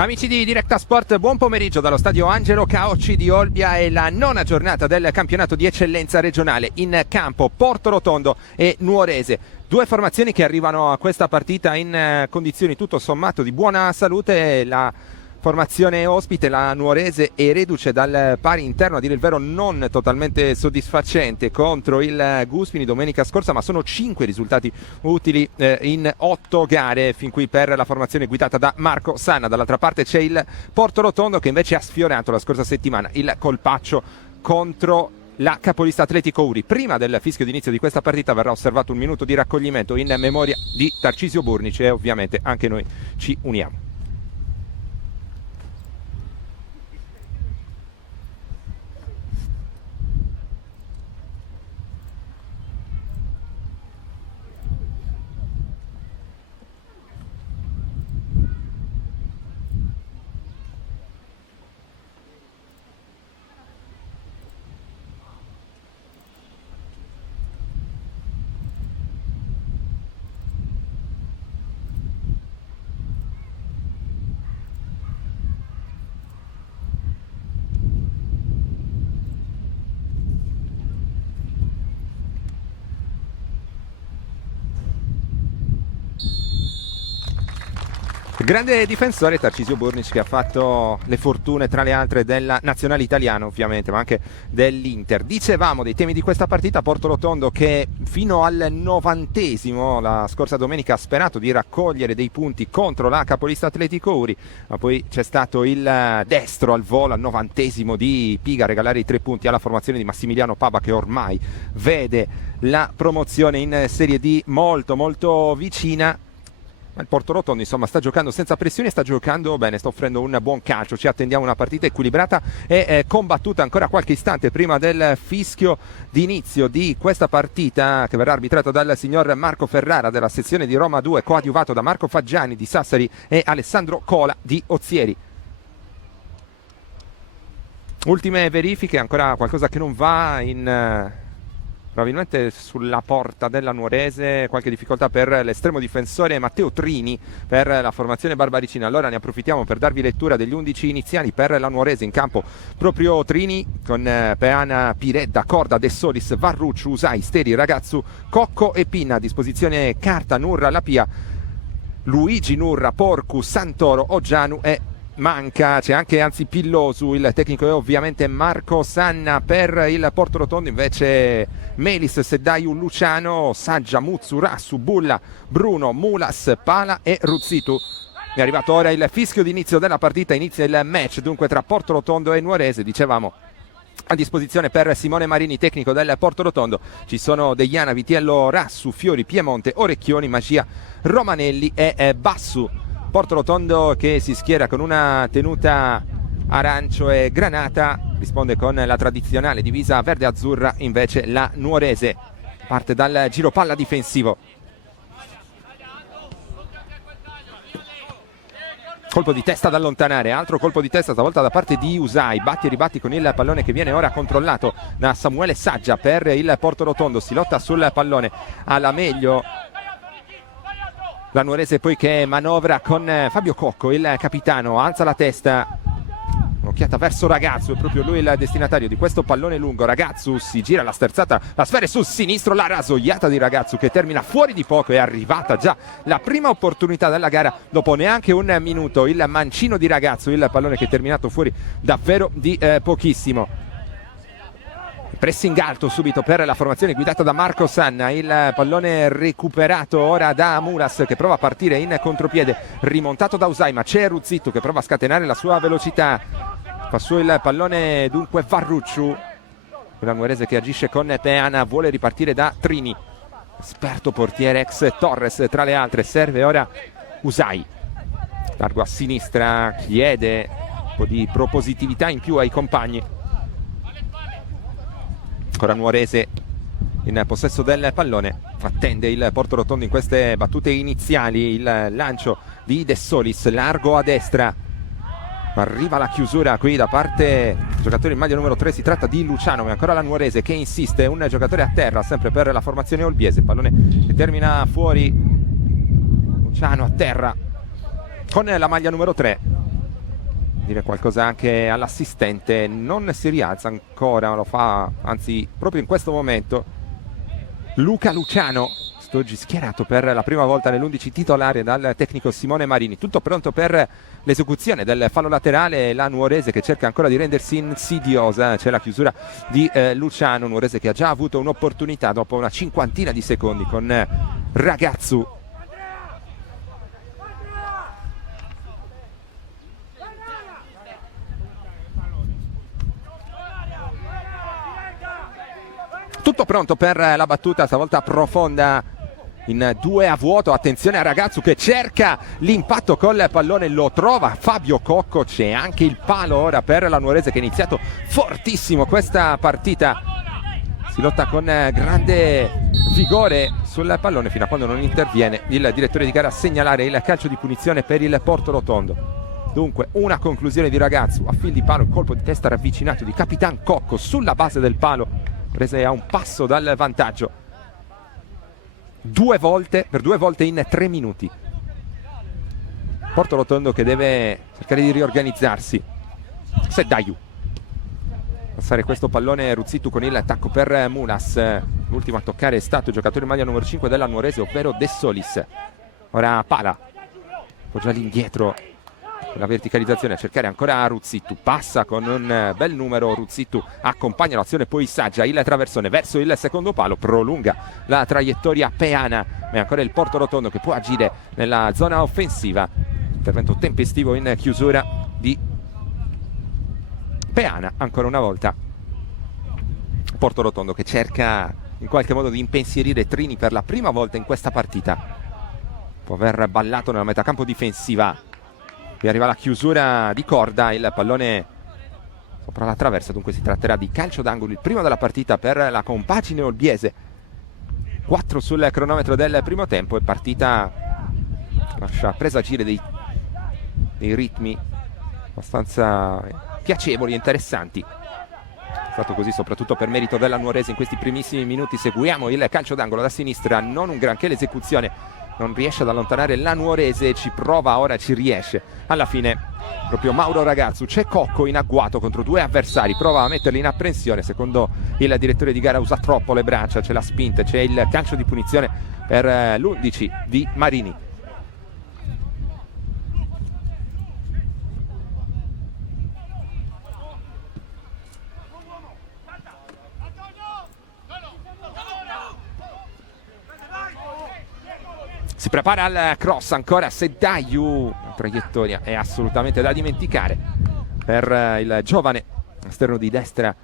Amici di Directa Sport, buon pomeriggio dallo stadio Angelo Caocci di Olbia. È la nona giornata del campionato di eccellenza regionale. In campo Portorotondo e Nuorese, due formazioni che arrivano a questa partita in condizioni tutto sommato di buona salute. La formazione ospite, la Nuorese, è reduce dal pari interno, a dire il vero non totalmente soddisfacente, contro il Guspini domenica scorsa, ma sono 5 risultati utili in 8 gare fin qui per la formazione guidata da Marco Sanna. Dall'altra parte c'è il Portorotondo, che invece ha sfiorato la scorsa settimana il colpaccio contro la capolista Atletico Uri. Prima del fischio d'inizio di questa partita verrà osservato un minuto di raccoglimento in memoria di Tarcisio Burnici e ovviamente anche noi ci uniamo. Grande difensore Tarcisio Burnici, che ha fatto le fortune tra le altre della nazionale italiana ovviamente, ma anche dell'Inter. Dicevamo dei temi di questa partita: Portorotondo che fino al 90° la scorsa domenica ha sperato di raccogliere dei punti contro la capolista Atletico Uri, ma poi c'è stato il destro al volo al 90° di Piga a regalare i 3 punti alla formazione di Massimiliano Paba, che ormai vede la promozione in Serie D molto molto vicina. Il Portorotondo insomma sta giocando senza pressione, sta giocando bene, sta offrendo un buon calcio. Ci attendiamo una partita equilibrata e combattuta ancora qualche istante prima del fischio d'inizio di questa partita, che verrà arbitrata dal signor Marco Ferrara della sezione di Roma 2, coadiuvato da Marco Faggiani di Sassari e Alessandro Cola di Ozieri. Ultime verifiche, ancora qualcosa che non va probabilmente sulla porta della Nuorese, qualche difficoltà per l'estremo difensore Matteo Trini per la formazione barbaricina. Allora ne approfittiamo per darvi lettura degli 11 iniziali per la Nuorese. In campo proprio Trini, con Peana, Piredda, Corda, De Solis, Varrucciu, Usai, Steri, Ragazzu, Cocco e Pinna. A disposizione Carta, Nurra, Lapia, Luigi Nurra, Porcu, Santoro, Oggianu e manca, c'è anche Anzi Pillosu. Il tecnico è ovviamente Marco Sanna. Per il Portorotondo invece Melis, Seddaiu, Luciano, Saggia, Muzzu, Rassu, Bulla, Bruno, Mulas, Pala e Ruzzitu. È arrivato ora il fischio d'inizio della partita, inizia il match dunque tra Portorotondo e Nuorese. Dicevamo, a disposizione per Simone Marini, tecnico del Portorotondo, ci sono Deiana, Vitiello, Rassu, Fiori, Piemonte, Orecchioni, Magia, Romanelli e Bassu. Portorotondo che si schiera con una tenuta arancio e granata, risponde con la tradizionale divisa verde-azzurra invece la Nuorese. Parte dal giro palla difensivo. Colpo di testa da allontanare, altro colpo di testa stavolta da parte di Usai. Batti e ribatti con il pallone che viene ora controllato da Samuele Saggia per il Portorotondo. Si lotta sul pallone alla meglio la Nuorese, poi che manovra con Fabio Cocco, il capitano, alza la testa, un'occhiata verso Ragazzu, è proprio lui il destinatario di questo pallone lungo. Ragazzu si gira la sterzata, la sfera è sul sinistro, la rasoiata di Ragazzu che termina fuori di poco. È arrivata già la prima opportunità della gara dopo neanche un minuto, il mancino di Ragazzu, il pallone che è terminato fuori davvero di pochissimo. Pressing alto subito per la formazione guidata da Marco Sanna. Il pallone recuperato ora da Mulas, che prova a partire in contropiede, rimontato da Usai, ma c'è Ruzzitto che prova a scatenare la sua velocità. Fa su il pallone dunque Varrucciu, la Nuorese che agisce con Peana, vuole ripartire da Trini, esperto portiere ex Torres tra le altre. Serve ora Usai, largo a sinistra, chiede un po' di propositività in più ai compagni. Ancora Nuorese in possesso del pallone, attende il Portorotondo in queste battute iniziali. Il lancio di De Solis, largo a destra, arriva la chiusura qui da parte del giocatore in maglia numero 3, si tratta di Luciano, ma ancora la Nuorese che insiste, un giocatore a terra sempre per la formazione olbiese. Pallone che termina fuori, Luciano a terra con la maglia numero 3. dire qualcosa anche all'assistente. Non si rialza ancora, lo fa anzi proprio in questo momento Luca Luciano, oggi schierato per la prima volta nell'11 titolare dal tecnico Simone Marini. Tutto pronto per l'esecuzione del fallo laterale, la Nuorese che cerca ancora di rendersi insidiosa. C'è la chiusura di Luciano, Nuorese che ha già avuto un'opportunità dopo una cinquantina di secondi con Ragazzu. Tutto pronto per la battuta, stavolta profonda in 2 a vuoto. Attenzione a Ragazzu che cerca l'impatto col pallone, lo trova Fabio Cocco. C'è anche il palo ora per la Nuorese che ha iniziato fortissimo questa partita. Si lotta con grande vigore sul pallone fino a quando non interviene il direttore di gara a segnalare il calcio di punizione per il Porto Rotondo. Dunque una conclusione di Ragazzu a fil di palo, il colpo di testa ravvicinato di Capitan Cocco sulla base del palo, prese a un passo dal vantaggio. 2 volte, per 2 volte in 3 minuti. Porto Rotondo che deve cercare di riorganizzarsi. Seddayu. Passare questo pallone Ruzzittu con il attacco per Mulas. L'ultimo a toccare è stato il giocatore in maglia numero 5 della Nuorese, ovvero De Solis. Ora Pala. Poggia all'indietro. La verticalizzazione a cercare ancora Ruzzittu, passa con un bel numero Ruzzittu, accompagna l'azione poi Saggia, il traversone verso il secondo palo, prolunga la traiettoria Peana, ma è ancora il Porto Rotondo che può agire nella zona offensiva. Intervento tempestivo in chiusura di Peana ancora una volta. Porto Rotondo che cerca in qualche modo di impensierire Trini per la prima volta in questa partita. Può aver ballato nella metacampo difensiva. Qui arriva la chiusura di corda, il pallone sopra la traversa, dunque si tratterà di calcio d'angolo, il primo della partita per la compagine olbiese. 4 sul cronometro del primo tempo e partita lascia presagire dei ritmi abbastanza piacevoli e interessanti. È stato così soprattutto per merito della Nuorese in questi primissimi minuti. Seguiamo il calcio d'angolo da sinistra, non un granché l'esecuzione. Non riesce ad allontanare la Nuorese, ci prova, ora ci riesce. Alla fine proprio Mauro Ragazzu, c'è Cocco in agguato contro 2 avversari, prova a metterli in apprensione, secondo il direttore di gara usa troppo le braccia, c'è la spinta, c'è il calcio di punizione per l'11 di Marini. Si prepara al cross ancora Seddayu, la traiettoria è assolutamente da dimenticare per il giovane esterno di destra,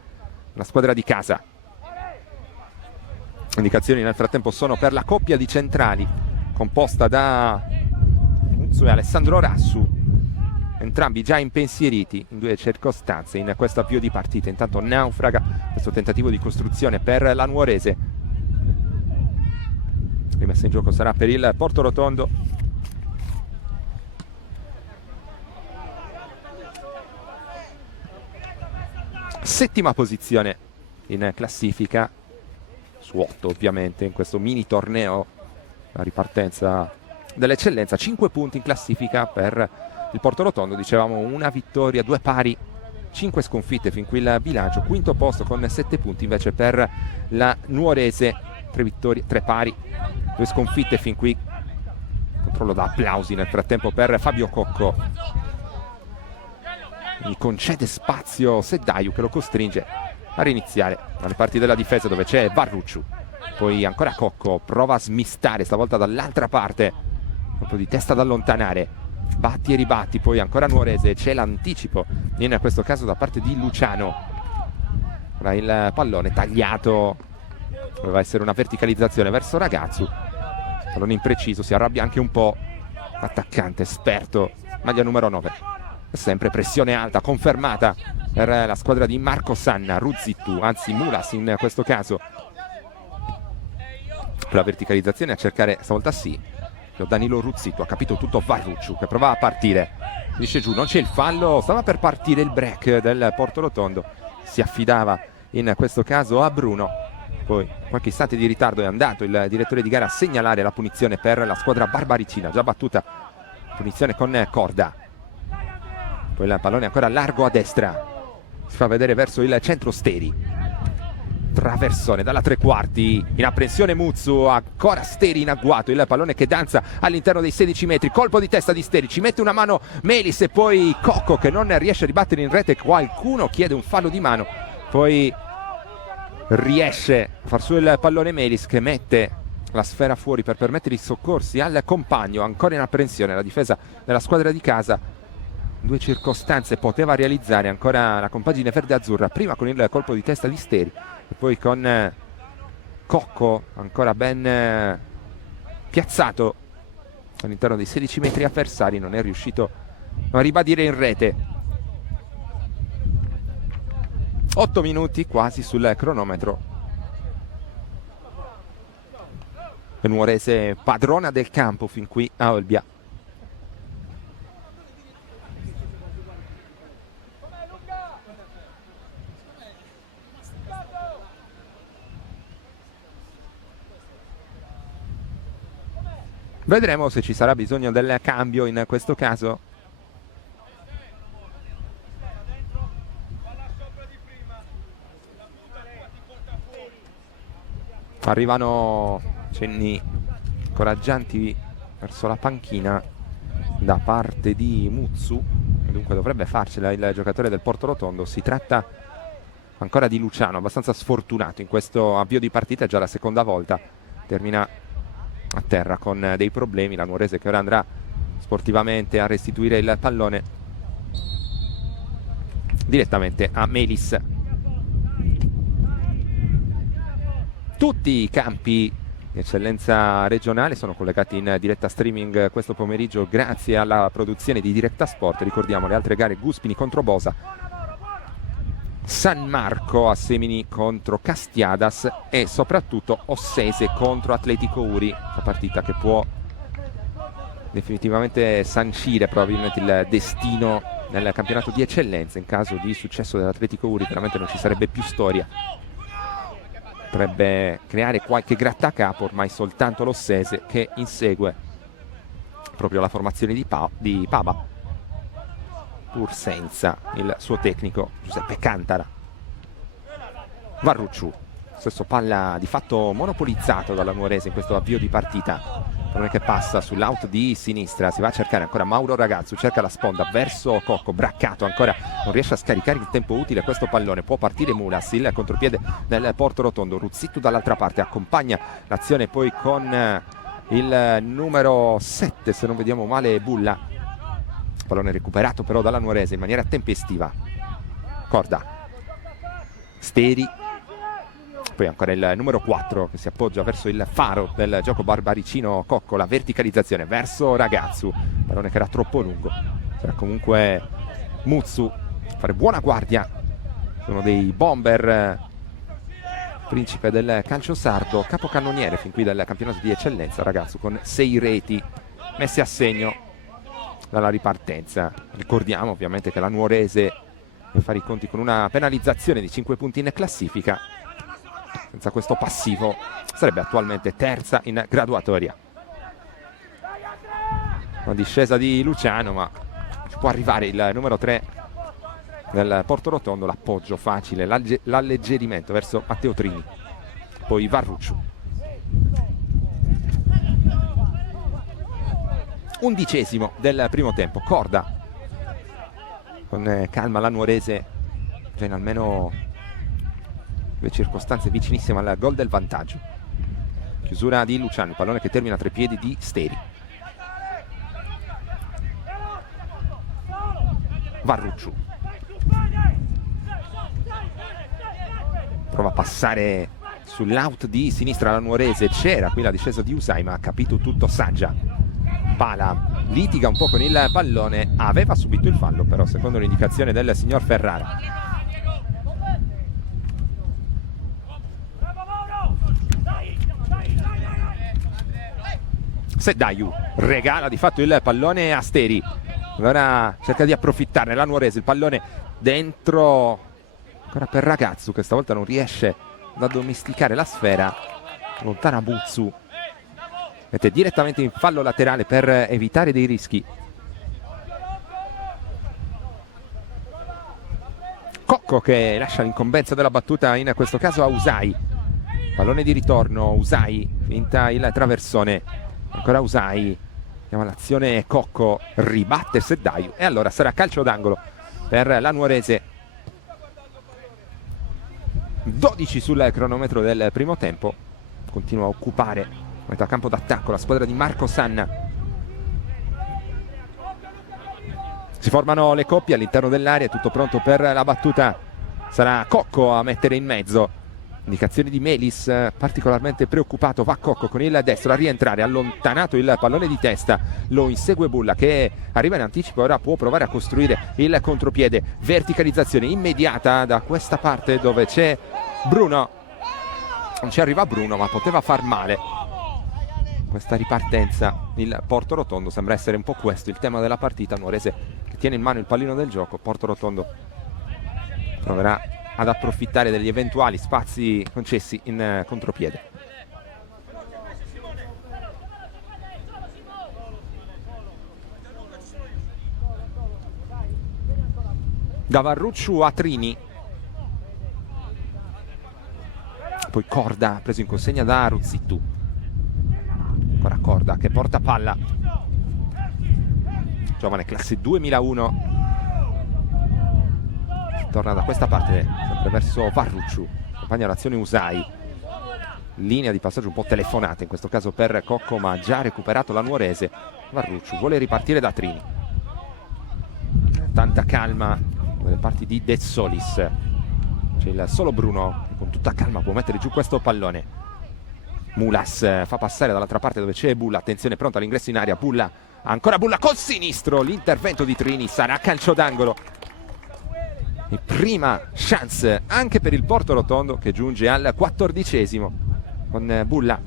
la squadra di casa. Indicazioni nel frattempo sono per la coppia di centrali composta da Muzzo e Alessandro Rassu, entrambi già impensieriti in 2 circostanze in questo avvio di partita. Intanto naufraga questo tentativo di costruzione per la Nuorese. Rimessa in gioco sarà per il Porto Rotondo. Settima posizione in classifica, su 8 ovviamente in questo mini torneo, la ripartenza dell'eccellenza. 5 punti in classifica per il Porto Rotondo, dicevamo una vittoria, 2 pari, 5 sconfitte fin qui il bilancio. Quinto posto con 7 punti invece per la Nuorese, 3 vittorie, 3 pari, 2 sconfitte fin qui. Controllo da applausi nel frattempo per Fabio Cocco. Gli concede spazio Seddayu che lo costringe a riniziare dalle parti della difesa dove c'è Varrucciu. Poi ancora Cocco, prova a smistare stavolta dall'altra parte, colpo di testa da allontanare, batti e ribatti. Poi ancora Nuorese, c'è l'anticipo in questo caso da parte di Luciano. Ora il pallone tagliato, doveva essere una verticalizzazione verso Ragazzu, pallone impreciso, si arrabbia anche un po' l'attaccante esperto, maglia numero 9. Sempre pressione alta confermata per la squadra di Marco Sanna. Ruzzittu, anzi Mulas in questo caso, la verticalizzazione a cercare stavolta sì Danilo Ruzzittu, ha capito tutto Varrucciu che prova a partire, finisce giù, non c'è il fallo, stava per partire il break del Porto Rotondo, si affidava in questo caso a Bruno. Poi qualche istante di ritardo è andato il direttore di gara a segnalare la punizione per la squadra barbaricina, già battuta, punizione con corda. Poi il pallone ancora largo a destra, si fa vedere verso il centro Steri. Traversone dalla tre quarti, in apprensione Muzzu, ancora Steri in agguato, il pallone che danza all'interno dei 16 metri, colpo di testa di Steri, ci mette una mano Melis e poi Cocco che non riesce a ribattere in rete, qualcuno chiede un fallo di mano, poi riesce a far su il pallone Melis che mette la sfera fuori per permettere i soccorsi al compagno, ancora in apprensione la difesa della squadra di casa. Due circostanze poteva realizzare ancora la compagine verde-azzurra, prima con il colpo di testa di Steri e poi con Cocco ancora ben piazzato all'interno dei 16 metri avversari, non è riuscito a ribadire in rete. 8 minuti quasi sul cronometro. Il Nuorese padrona del campo fin qui a Olbia. Vedremo se ci sarà bisogno del cambio in questo caso. Arrivano cenni incoraggianti verso la panchina da parte di Muzzu, dunque dovrebbe farcela il giocatore del Porto Rotondo. Si tratta ancora di Luciano, abbastanza sfortunato in questo avvio di partita, è già la seconda volta, termina a terra con dei problemi. La Nuorese che ora andrà sportivamente a restituire il pallone direttamente a Melis. Tutti i campi di eccellenza regionale sono collegati in diretta streaming questo pomeriggio grazie alla produzione di Diretta Sport. Ricordiamo le altre gare: Guspini contro Bosa, San Marco a Semini contro Castiadas e soprattutto Ossese contro Atletico Uri, una partita che può definitivamente sancire probabilmente il destino nel campionato di eccellenza. In caso di successo dell'Atletico Uri veramente non ci sarebbe più storia, potrebbe creare qualche grattacapo ormai soltanto l'Ossese che insegue proprio la formazione di Pava, pur senza il suo tecnico Giuseppe Cantara. Varrucciu, stesso palla di fatto monopolizzato dalla Nuorese in questo avvio di partita. Pallone che passa sull'out di sinistra, si va a cercare ancora Mauro Ragazzu, cerca la sponda verso Cocco, braccato ancora, non riesce a scaricare il tempo utile questo pallone. Può partire Mulas, il contropiede del Porto Rotondo, Ruzzitto dall'altra parte accompagna l'azione poi con il numero 7 se non vediamo male, Bulla. Pallone recuperato però dalla Nuorese in maniera tempestiva. Corda, Steri, poi ancora il numero 4 che si appoggia verso il faro del gioco barbaricino Cocco, la verticalizzazione verso Ragazzu, pallone che era troppo lungo. C'era comunque Muzzu a fare buona guardia, uno dei bomber, principe del calcio sardo, capocannoniere fin qui del campionato di eccellenza. Ragazzu con 6 reti messe a segno dalla ripartenza. Ricordiamo ovviamente che la Nuorese deve fare i conti con una penalizzazione di 5 punti in classifica. Senza questo passivo sarebbe attualmente terza in graduatoria. Una discesa di Luciano, ma ci può arrivare il numero 3 del Porto Rotondo, l'appoggio facile, l'alleggerimento verso Matteo Trini. Poi Varrucciu. 11° del primo tempo. Corda con calma la Nuorese, già in almeno due circostanze vicinissime al gol del vantaggio. Chiusura di Luciano, il pallone che termina tra i piedi di Steri. Varrucciu prova a passare sull'out di sinistra la Nuorese, c'era qui la discesa di Usai ma ha capito tutto Saggia. Pala litiga un po' con il pallone, aveva subito il fallo però secondo l'indicazione del signor Ferrara. Seddaiu regala di fatto il pallone a Steri, allora cerca di approfittarne la Nuorese, il pallone dentro ancora per Ragazzu che stavolta non riesce ad addomesticare la sfera, lontana Muzzu, mette direttamente in fallo laterale per evitare dei rischi. Cocco che lascia l'incombenza della battuta in questo caso a Usai. Pallone di ritorno, Usai finta il traversone, ancora Usai, chiama l'azione Cocco, ribatte Seddaio e allora sarà calcio d'angolo per la Nuorese. 12 sul cronometro del primo tempo, continua a occupare metà campo d'attacco la squadra di Marco Sanna. Si formano le coppie all'interno dell'area, tutto pronto per la battuta, sarà Cocco a mettere in mezzo. Indicazioni di Melis, particolarmente preoccupato, va Cocco con il destro a rientrare, allontanato il pallone di testa, lo insegue Bulla che arriva in anticipo, ora può provare a costruire il contropiede, verticalizzazione immediata da questa parte dove c'è Bruno, non ci arriva Bruno ma poteva far male questa ripartenza. Il Porto Rotondo sembra essere un po' questo il tema della partita, Nuorese che tiene in mano il pallino del gioco, Porto Rotondo proverà ad approfittare degli eventuali spazi concessi in contropiede. Da Varrucciu a Trini, poi Corda preso in consegna da Ruzzittu, ancora Corda che porta palla, giovane classe 2001, torna da questa parte sempre verso Varrucciu, accompagna l'azione Usai, linea di passaggio un po' telefonata in questo caso per Cocco ma ha già recuperato la Nuorese. Varrucciu vuole ripartire da Trini, tanta calma dalle parti di De Solis, c'è il solo Bruno che con tutta calma può mettere giù questo pallone. Mulas fa passare dall'altra parte dove c'è Bulla, attenzione pronto all'ingresso in area, Bulla, ancora Bulla col sinistro, l'intervento di Trini, sarà calcio d'angolo. E prima chance anche per il Porto Rotondo che giunge al 14esimo con Bulla.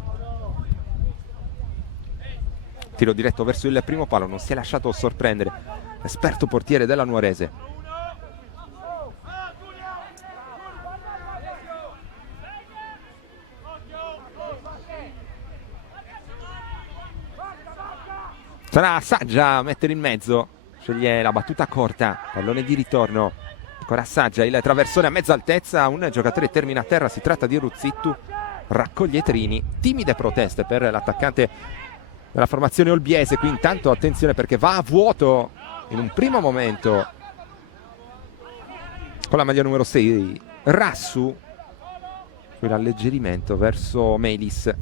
Tiro diretto verso il primo palo, non si è lasciato sorprendere l'esperto portiere della Nuorese. Sarà Saggia a mettere in mezzo, sceglie la battuta corta, pallone di ritorno. Ancora Saggia, il traversone a mezza altezza, un giocatore termina a terra, si tratta di Ruzzittu, raccoglie Trini, timide proteste per l'attaccante della formazione olbiese, qui intanto attenzione perché va a vuoto in un primo momento con la maglia numero 6 Rassu, poi l'alleggerimento verso Melis.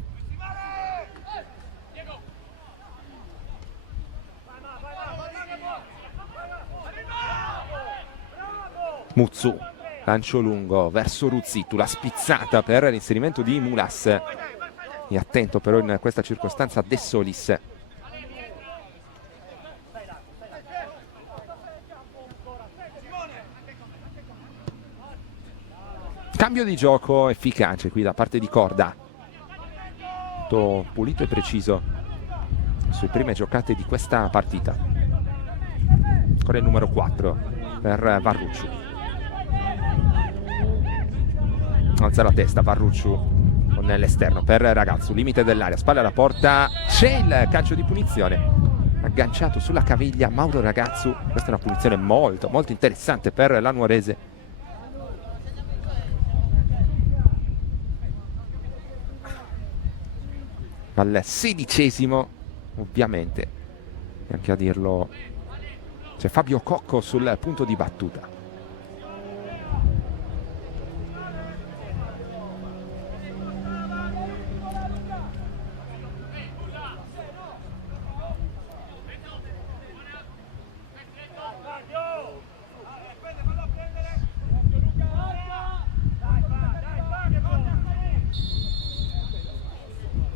Muzzu, lancio lungo verso Ruzzittu, la spizzata per l'inserimento di Mulas, e attento però in questa circostanza De Solis. Cambio di gioco efficace qui da parte di Corda, tutto pulito e preciso sulle prime giocate di questa partita. Ancora il numero 4 per Varrucciu, alza la testa Varrucciu con l'esterno per Ragazzu, limite dell'area, spalla alla porta, c'è il calcio di punizione, agganciato sulla caviglia Mauro Ragazzu. Questa è una punizione molto interessante per la Nuorese. Al 16esimo ovviamente, e anche a dirlo c'è Fabio Cocco sul punto di battuta.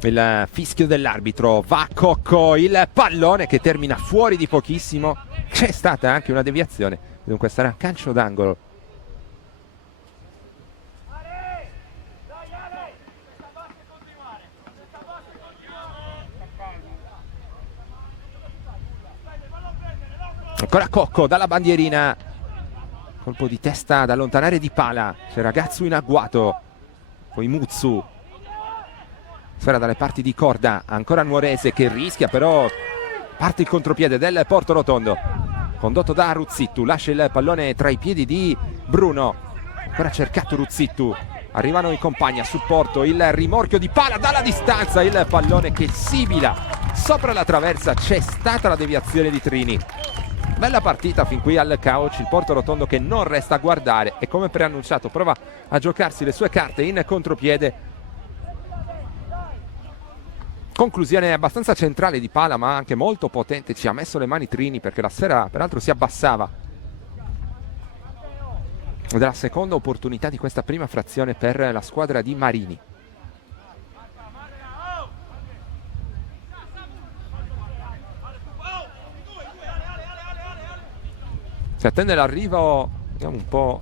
Il fischio dell'arbitro, va Cocco, il pallone che termina fuori di pochissimo, c'è stata anche una deviazione, dunque sarà calcio d'angolo. Ancora Cocco dalla bandierina, colpo di testa da allontanare di pala, c'è Ragazzu in agguato, poi Muzzu. Sfera dalle parti di Corda, ancora Nuorese che rischia, però parte il contropiede del Porto Rotondo condotto da Ruzzittu, lascia il pallone tra i piedi di Bruno, ancora cercato Ruzzittu, arrivano i compagni a supporto, il rimorchio di pala dalla distanza, il pallone che sibila sopra la traversa, c'è stata la deviazione di Trini. Bella partita fin qui al Cauci, il Porto Rotondo che non resta a guardare e come preannunciato prova a giocarsi le sue carte in contropiede. Conclusione abbastanza centrale di pala ma anche molto potente, ci ha messo le mani Trini perché la sfera peraltro si abbassava. Ed è la seconda opportunità di questa prima frazione per la squadra di Marini. Si attende l'arrivo, vediamo un po',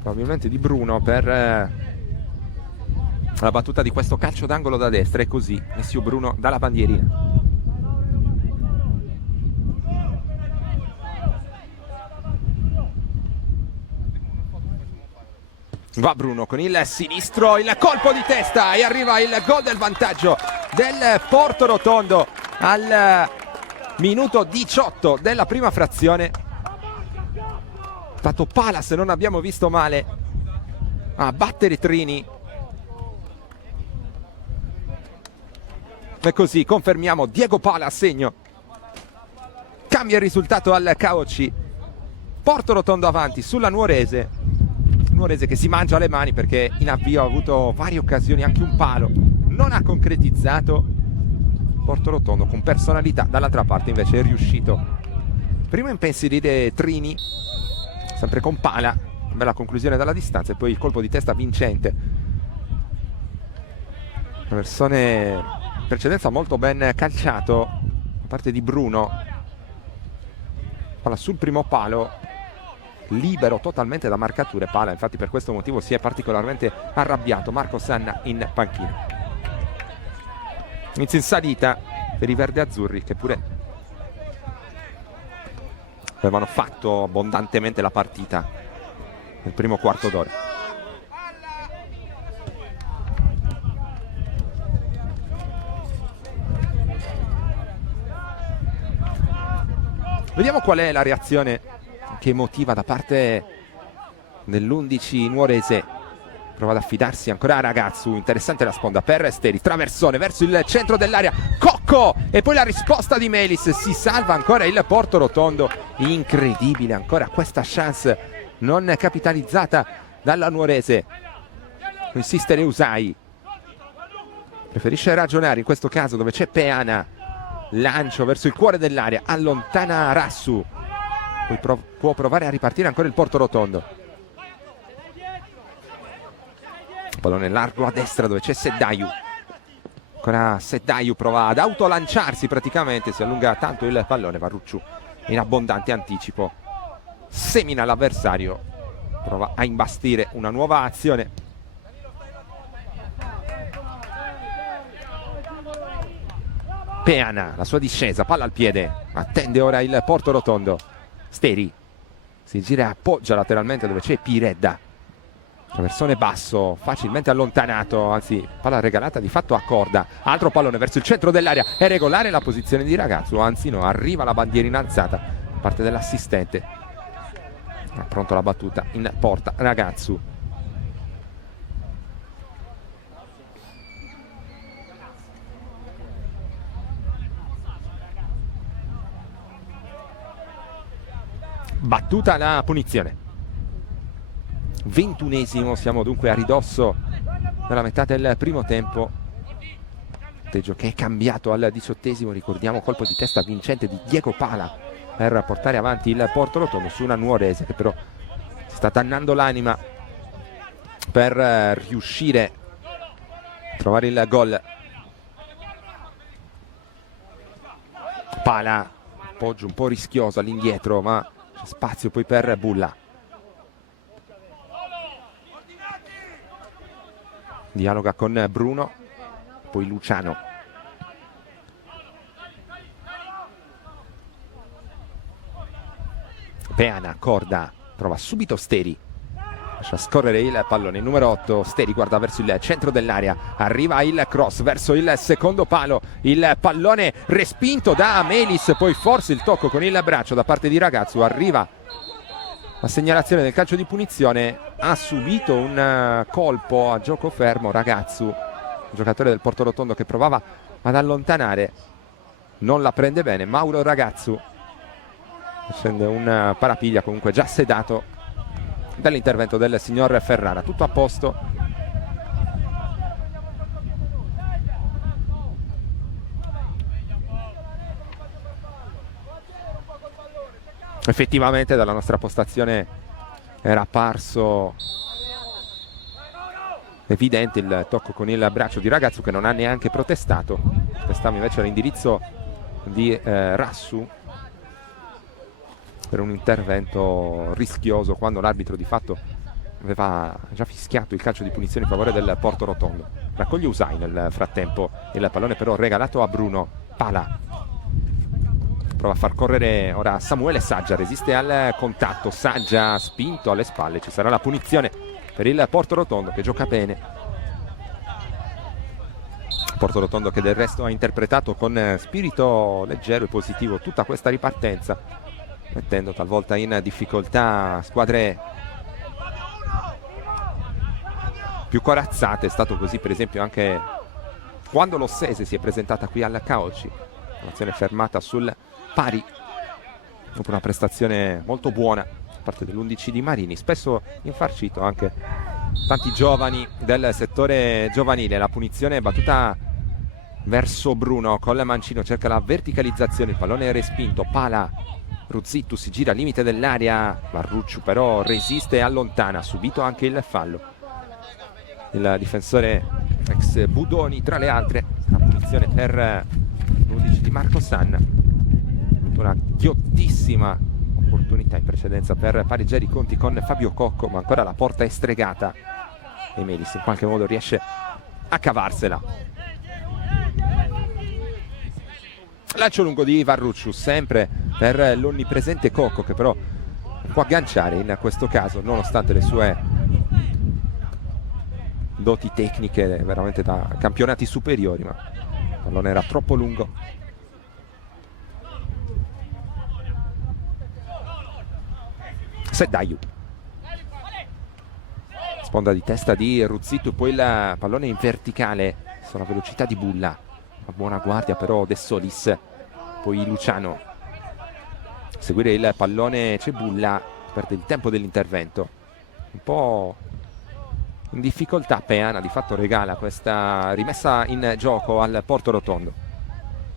probabilmente di Bruno per la battuta di questo calcio d'angolo da destra, e così Messio Bruno dalla bandierina. Va Bruno con il sinistro, il colpo di testa e arriva il gol del vantaggio del Porto Rotondo al minuto 18 della prima frazione. È stato Pala, se non abbiamo visto male, a battere Trini. E così confermiamo Diego Pala a segno. Cambia il risultato al Cauci. Porto Rotondo avanti sulla Nuorese. Nuorese che si mangia le mani perché in avvio ha avuto varie occasioni, anche un palo. Non ha concretizzato. Porto Rotondo con personalità. Dall'altra parte invece è riuscito prima a impensierire Trini, sempre con Pala. Bella conclusione dalla distanza e poi il colpo di testa vincente. Persone... precedenza molto ben calciato da parte di Bruno. Palla sul primo palo, libero totalmente da marcature. Pala infatti per questo motivo si è particolarmente arrabbiato. Marco Sanna in panchina. Inizio in salita per i verdi-azzurri che pure avevano fatto abbondantemente la partita nel primo quarto d'ora. Vediamo qual è la reazione che emotiva da parte dell'11 nuorese. Prova ad affidarsi ancora a Ragazzu. Interessante la sponda per Steri. Traversone verso il centro dell'area. Cocco! E poi la risposta di Melis. Si salva ancora il Porto Rotondo. Incredibile ancora questa chance non capitalizzata dalla nuorese. Insistere Usai. Preferisce ragionare in questo caso dove c'è Peana. Lancio verso il cuore dell'area, allontana Rassu, poi può provare a ripartire ancora il Porto Rotondo. Pallone largo a destra dove c'è Seddaiu. Ancora Seddaiu prova ad autolanciarsi praticamente, si allunga tanto il pallone. Varrucciu in abbondante anticipo semina l'avversario, prova a imbastire una nuova azione. Peana, la sua discesa, palla al piede, attende ora il Porto Rotondo. Steri si gira e appoggia lateralmente dove c'è Piredda. Traversone basso, facilmente allontanato, anzi palla regalata di fatto a corda. Altro pallone verso il centro dell'area, è regolare la posizione di Ragazzu, anzi no, arriva la bandierina alzata da parte dell'assistente. Pronto la battuta in porta Ragazzu. Battuta la punizione. 21esimo, siamo dunque a ridosso della metà del primo tempo. Punteggio che è cambiato al 18esimo, ricordiamo colpo di testa vincente di Diego Pala per portare avanti il Porto Rotondo su una nuorese che però si sta dannando l'anima per riuscire a trovare il gol. Pala, appoggio un po' rischioso all'indietro ma spazio poi per Bulla. Dialoga con Bruno, poi Luciano. Peana, corda, trova subito Steri. Lascia scorrere il pallone. Numero 8, Steri guarda verso il centro dell'area. Arriva il cross verso il secondo palo. Il pallone respinto da Melis. Poi forse il tocco con il braccio da parte di Ragazzu. Arriva La segnalazione del calcio di punizione, ha subito un colpo a gioco fermo Ragazzu, giocatore del Portorotondo che provava ad allontanare, non la prende bene. Mauro Ragazzu scende un parapiglia comunque già sedato dall'intervento del signor Ferrara. Tutto a posto. Effettivamente dalla nostra postazione era apparso evidente il tocco con il braccio di Ragazzu, che non ha neanche protestato. Protestava invece l'indirizzo di Rassu per un intervento rischioso, quando l'arbitro di fatto aveva già fischiato il calcio di punizione in favore del Portorotondo. Raccoglie Usai nel frattempo, il pallone però regalato a Bruno Pala. Prova a far correre ora Samuele Saggia, resiste al contatto, Saggia spinto alle spalle, ci sarà la punizione per il Portorotondo che gioca bene. Portorotondo che del resto ha interpretato con spirito leggero e positivo tutta questa ripartenza, mettendo talvolta in difficoltà squadre più corazzate. È stato così per esempio anche quando l'Ossese si è presentata qui al Caoci, un'azione fermata sul pari dopo una prestazione molto buona da parte dell'11 di Marini, spesso infarcito anche tanti giovani del settore giovanile. La punizione è battuta verso Bruno, col mancino cerca la verticalizzazione, il pallone è respinto. Pala, Ruzzittu si gira al limite dell'area, Varrucciu però resiste e allontana, subito anche il fallo. Il difensore ex Budoni tra le altre. La punizione per l'11 di Marco Sanna, una ghiottissima opportunità in precedenza per pareggiare i conti con Fabio Cocco, ma ancora la porta è stregata e Melis in qualche modo riesce a cavarsela. Lancio lungo di Varrucciu sempre per l'onnipresente Cocco, che però può agganciare in questo caso nonostante le sue doti tecniche veramente da campionati superiori, ma il pallone era troppo lungo. Seddaio, sponda di testa di Ruzzittu, poi il pallone in verticale sulla velocità di Bulla, a buona guardia però De Solis, poi Luciano a seguire il pallone. C'è Bulla, perde il tempo dell'intervento, un po' in difficoltà Peana, di fatto regala questa rimessa in gioco al Portorotondo.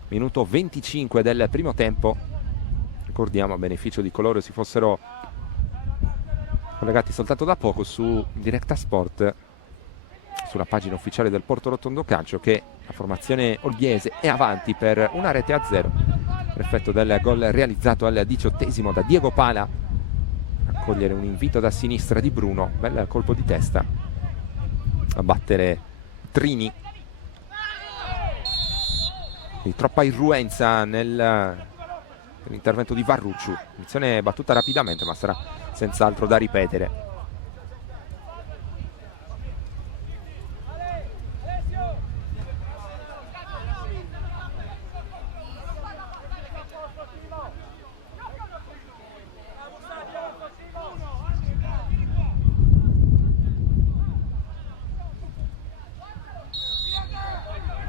Minuto 25 del primo tempo, ricordiamo a beneficio di coloro si fossero collegati soltanto da poco su Directa Sport, sulla pagina ufficiale del Portorotondo Calcio, che la formazione olbiese è avanti per 1-0 per effetto del gol realizzato al 18° da Diego Pala, a cogliere un invito da sinistra di Bruno, bel colpo di testa a battere Trini. Quindi troppa irruenza nell'intervento di Varrucciu, azione battuta rapidamente ma sarà senz'altro da ripetere.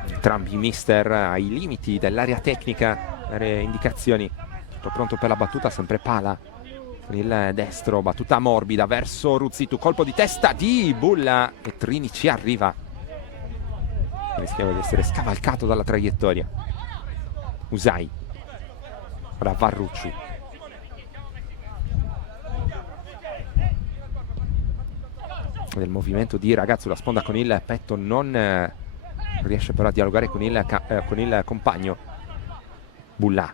Entrambi i mister ai limiti dell'area tecnica, dare indicazioni. Tutto pronto per la battuta, sempre Pala con il destro, battuta morbida verso Ruzzittu, colpo di testa di Bulla e Trini ci arriva, rischiava di essere scavalcato dalla traiettoria. Usai, ora Varrucciu, del movimento di Ragazzu, la sponda con il petto, non riesce però a dialogare con il compagno. Bulla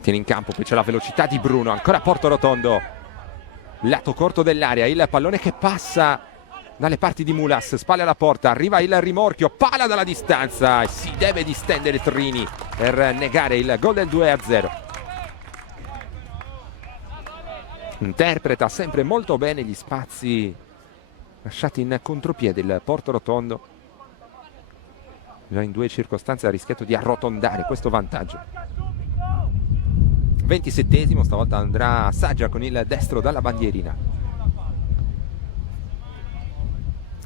tiene in campo, poi c'è la velocità di Bruno, ancora Portorotondo, lato corto dell'area, il pallone che passa dalle parti di Mulas, spalle alla porta, arriva il rimorchio, Pala dalla distanza e si deve distendere Trini per negare il gol del 2-0. Interpreta sempre molto bene gli spazi lasciati in contropiede il Portorotondo, già in due circostanze ha rischiato di arrotondare questo vantaggio. 27esimo, stavolta andrà Saggia con il destro dalla bandierina.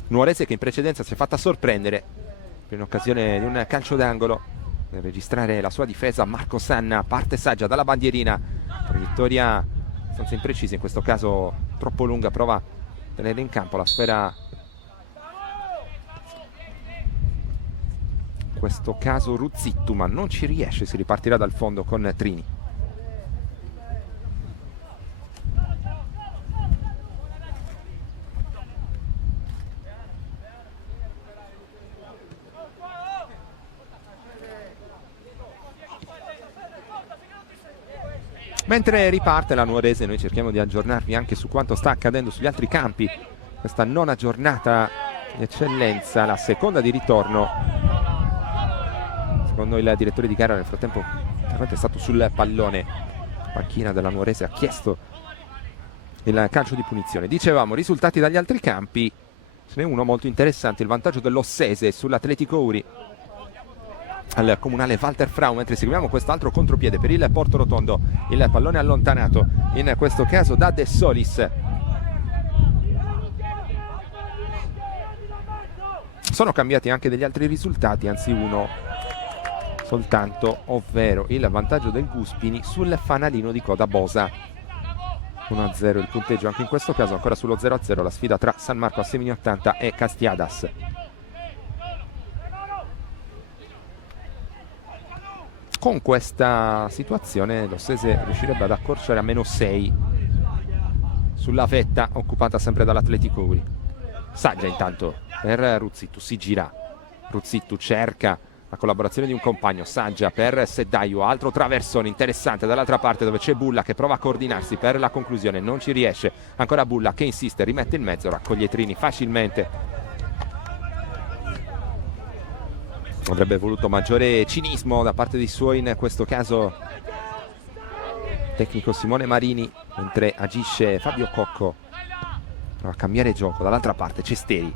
Nuorese che in precedenza si è fatta sorprendere in occasione di un calcio d'angolo per registrare la sua difesa. Marco Sanna, parte Saggia dalla bandierina, vittoria abbastanza imprecisa, in questo caso troppo lunga, prova a tenere in campo la sfera, in questo caso Ruzzittu, ma non ci riesce, si ripartirà dal fondo con Trini. Mentre riparte la Nuorese, noi cerchiamo di aggiornarvi anche su quanto sta accadendo sugli altri campi. Questa nona giornata di eccellenza, la seconda di ritorno. Secondo il direttore di gara, nel frattempo è stato sul pallone. La panchina della Nuorese ha chiesto il calcio di punizione. Dicevamo, risultati dagli altri campi. Ce n'è uno molto interessante, il vantaggio dell'Ossese sull'Atletico Uri al comunale Walter Frau, mentre seguiamo quest'altro contropiede per il Porto Rotondo. Il pallone allontanato in questo caso da De Solis. Sono cambiati anche degli altri risultati, anzi uno soltanto, ovvero il vantaggio del Guspini sul fanalino di Coda Bosa. 1-0 il punteggio anche in questo caso, ancora sullo 0-0 la sfida tra San Marco Assemini 80 e Castiadas. Con questa situazione l'Ossese riuscirebbe ad accorciare a -6 sulla vetta occupata sempre dall'Atletico Uri. Saggia intanto per Ruzzittu, si gira, Ruzzittu cerca la collaborazione di un compagno, Saggia per Seddaio, altro traversone interessante dall'altra parte dove c'è Bulla che prova a coordinarsi per la conclusione, non ci riesce, ancora Bulla che insiste, rimette in mezzo, raccoglie Trini facilmente. Avrebbe voluto maggiore cinismo da parte dei suoi, in questo caso tecnico Simone Marini, mentre agisce Fabio Cocco. Prova a cambiare gioco, dall'altra parte c'è Steri,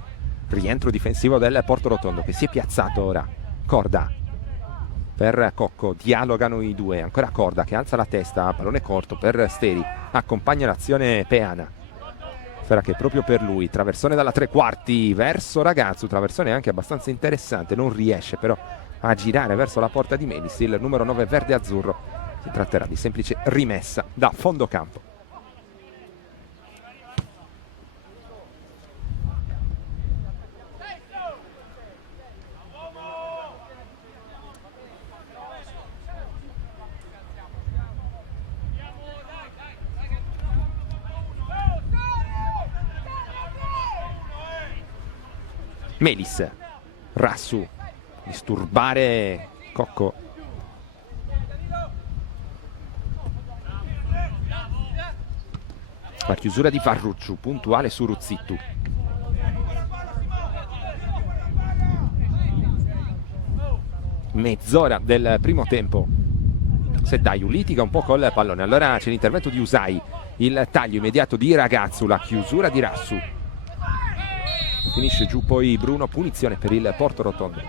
rientro difensivo del Porto Rotondo che si è piazzato ora. Corda per Cocco, dialogano i due, ancora Corda che alza la testa, pallone corto per Steri, accompagna l'azione Peana. Sfera che è proprio per lui, traversone dalla tre quarti verso Ragazzu, traversone anche abbastanza interessante, non riesce però a girare verso la porta di Melis, il numero 9 verde-azzurro. Si tratterà di semplice rimessa da fondo campo. Melis, Rassu, disturbare Cocco. La chiusura di Farrucciu, puntuale su Ruzzittu. Mezz'ora del primo tempo. Seddaio litiga un po' col pallone, allora c'è l'intervento di Usai, il taglio immediato di Ragazzu, la chiusura di Rassu. Finisce giù poi Bruno, punizione per il Porto Rotondo.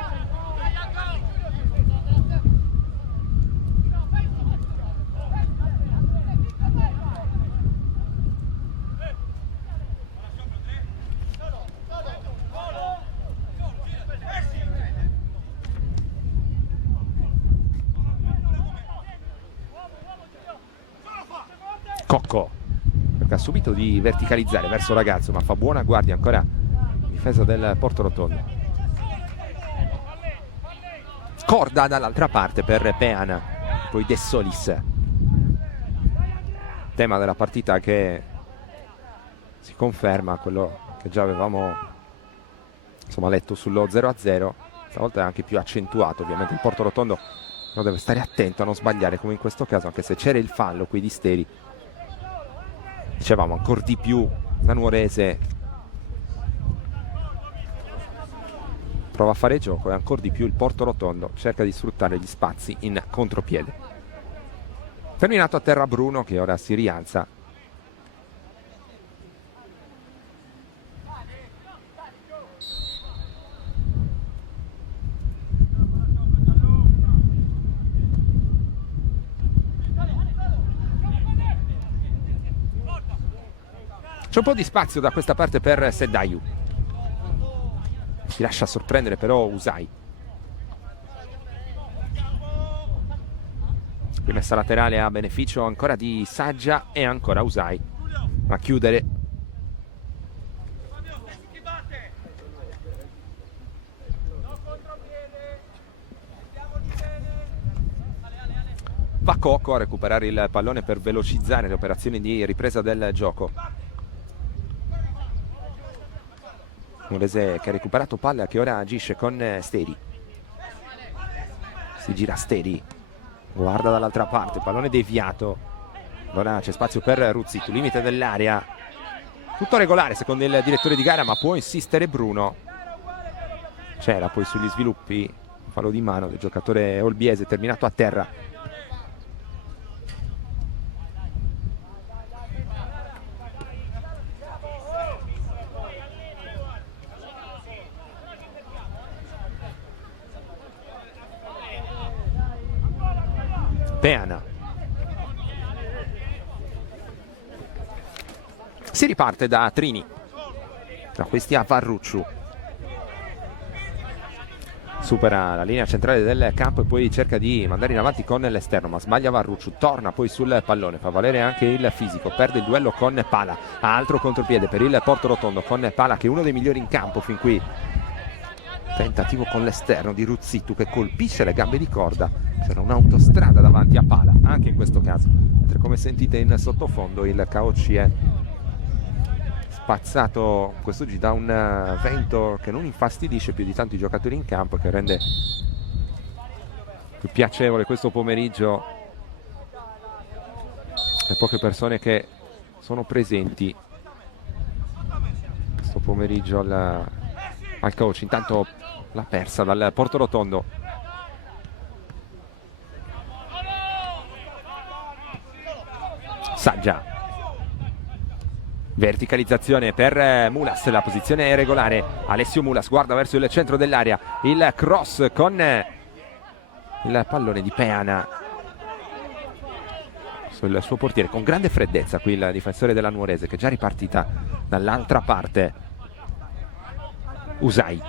Cocco cerca subito di verticalizzare verso Ragazzo, ma fa buona guardia ancora difesa del Porto Rotondo. Corda dall'altra parte per Peana, poi De Solis. Tema della partita che si conferma, quello che già avevamo insomma letto sullo 0-0, stavolta è anche più accentuato. Ovviamente il Porto Rotondo non deve stare attento a non sbagliare come in questo caso, anche se c'era il fallo qui di Steri. Dicevamo ancora di più la Nuorese prova a fare gioco e ancora di più il Porto Rotondo cerca di sfruttare gli spazi in contropiede. Terminato a terra Bruno che ora si rialza. C'è un po' di spazio da questa parte per Seddayu. Si lascia sorprendere però Usai. Rimessa laterale a beneficio ancora di Saggia e ancora Usai a chiudere. Va Cocco a recuperare il pallone per velocizzare le operazioni di ripresa del gioco. Nuorese che ha recuperato palla, che ora agisce con Steri. Si gira Steri, guarda dall'altra parte, pallone deviato. Ora c'è spazio per Ruzzitto, limite dell'area. Tutto regolare secondo il direttore di gara, ma può insistere Bruno. C'era poi sugli sviluppi fallo di mano del giocatore olbiese terminato a terra. Peana. Si riparte da Trini, da questi a Varrucciu. Supera la linea centrale del campo e poi cerca di mandare in avanti con l'esterno, ma sbaglia Varrucciu. Torna poi sul pallone, fa valere anche il fisico, perde il duello con Pala. Altro contropiede per il Porto Rotondo con Pala, che è uno dei migliori in campo fin qui. Tentativo con l'esterno di Ruzzittu che colpisce le gambe di corda. C'era un'autostrada davanti a Pala anche in questo caso, mentre come sentite in sottofondo il KOC è spazzato quest'oggi da un vento che non infastidisce più di tanto i giocatori in campo, che rende più piacevole questo pomeriggio le poche persone che sono presenti questo pomeriggio al KOC. Intanto l'ha persa dal Porto Rotondo. Saggia, verticalizzazione per Mulas, la posizione è regolare. Alessio Mulas guarda verso il centro dell'area, il cross con il pallone di Peana sul suo portiere, con grande freddezza qui il difensore della Nuorese, che è già ripartita dall'altra parte. Usai,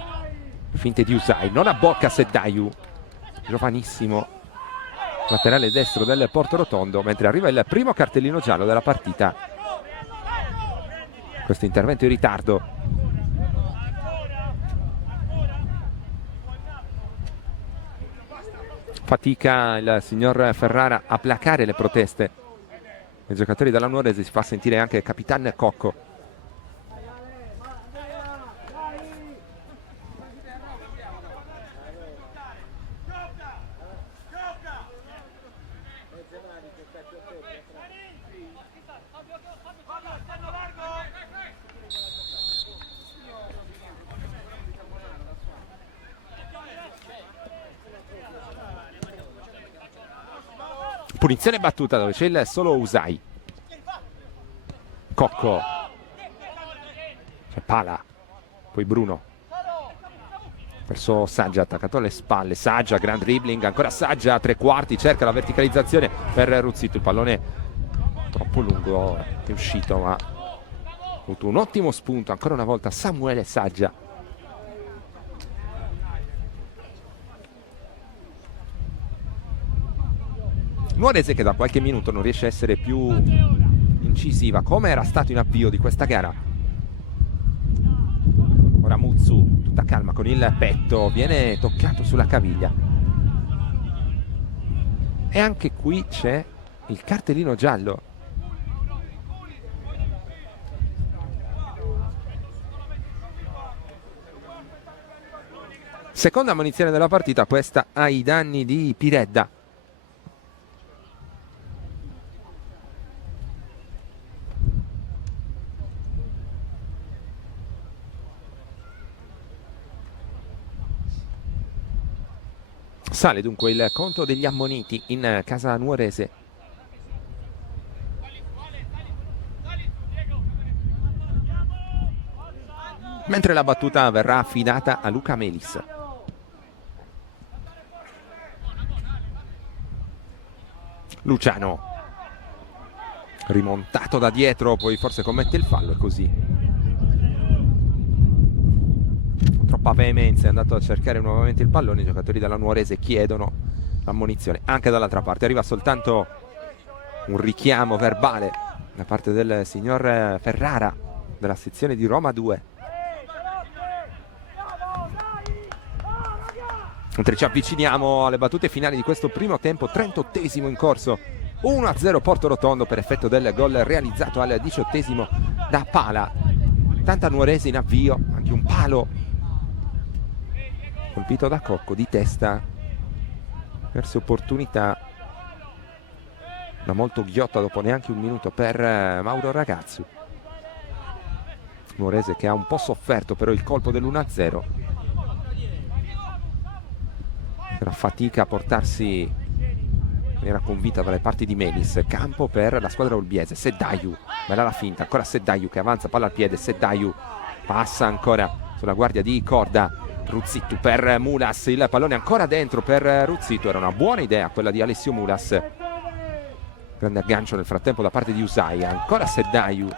finte di Usai, non abbocca Seddayu, giovanissimo laterale destro del Porto Rotondo, mentre arriva il primo cartellino giallo della partita. Questo intervento in ritardo. Fatica il signor Ferrara a placare le proteste dei giocatori della Nuorese, si fa sentire anche Capitan Cocco. Punizione battuta dove c'è il solo Usai. Cocco, c'è Pala, poi Bruno verso Saggia, attaccato alle spalle. Saggia, grand dribbling, ancora Saggia, tre quarti, cerca la verticalizzazione per Ruzzitto. Il pallone troppo lungo è uscito, ma ha avuto un ottimo spunto ancora una volta Samuele Saggia. Nuorese che da qualche minuto non riesce a essere più incisiva come era stato in avvio di questa gara. Ora Muzzu, tutta calma con il petto, viene toccato sulla caviglia. E anche qui c'è il cartellino giallo. Seconda ammonizione della partita, questa ai danni di Piredda. Sale dunque il conto degli ammoniti in casa nuorese. Mentre la battuta verrà affidata a Luca Melis. Luciano. rimontato da dietro, poi forse commette il fallo e così con troppa veemenza è andato a cercare nuovamente il pallone. I giocatori della Nuorese chiedono l'ammonizione anche dall'altra parte. Arriva soltanto un richiamo verbale da parte del signor Ferrara della sezione di Roma 2. Mentre ci avviciniamo alle battute finali di questo primo tempo, 38esimo in corso, 1-0 Porto Rotondo per effetto del gol realizzato al 18esimo da Pala. Tanta Nuorese in avvio, anche un palo colpito da Cocco di testa, perse opportunità da molto ghiotta dopo neanche un minuto per Mauro Ragazzu. Nuorese che ha un po' sofferto però il colpo dell'1-0, era fatica a portarsi, era convinta dalle parti di Melis. Campo per la squadra olbiese, Seddaiu, bella la finta, ancora Seddaiu che avanza, palla al piede, Seddaiu passa ancora sulla guardia di Corda, Ruzzitu per Mulas, il pallone ancora dentro per Ruzzitu, era una buona idea quella di Alessio Mulas, grande aggancio nel frattempo da parte di Usai, ancora Seddaiu,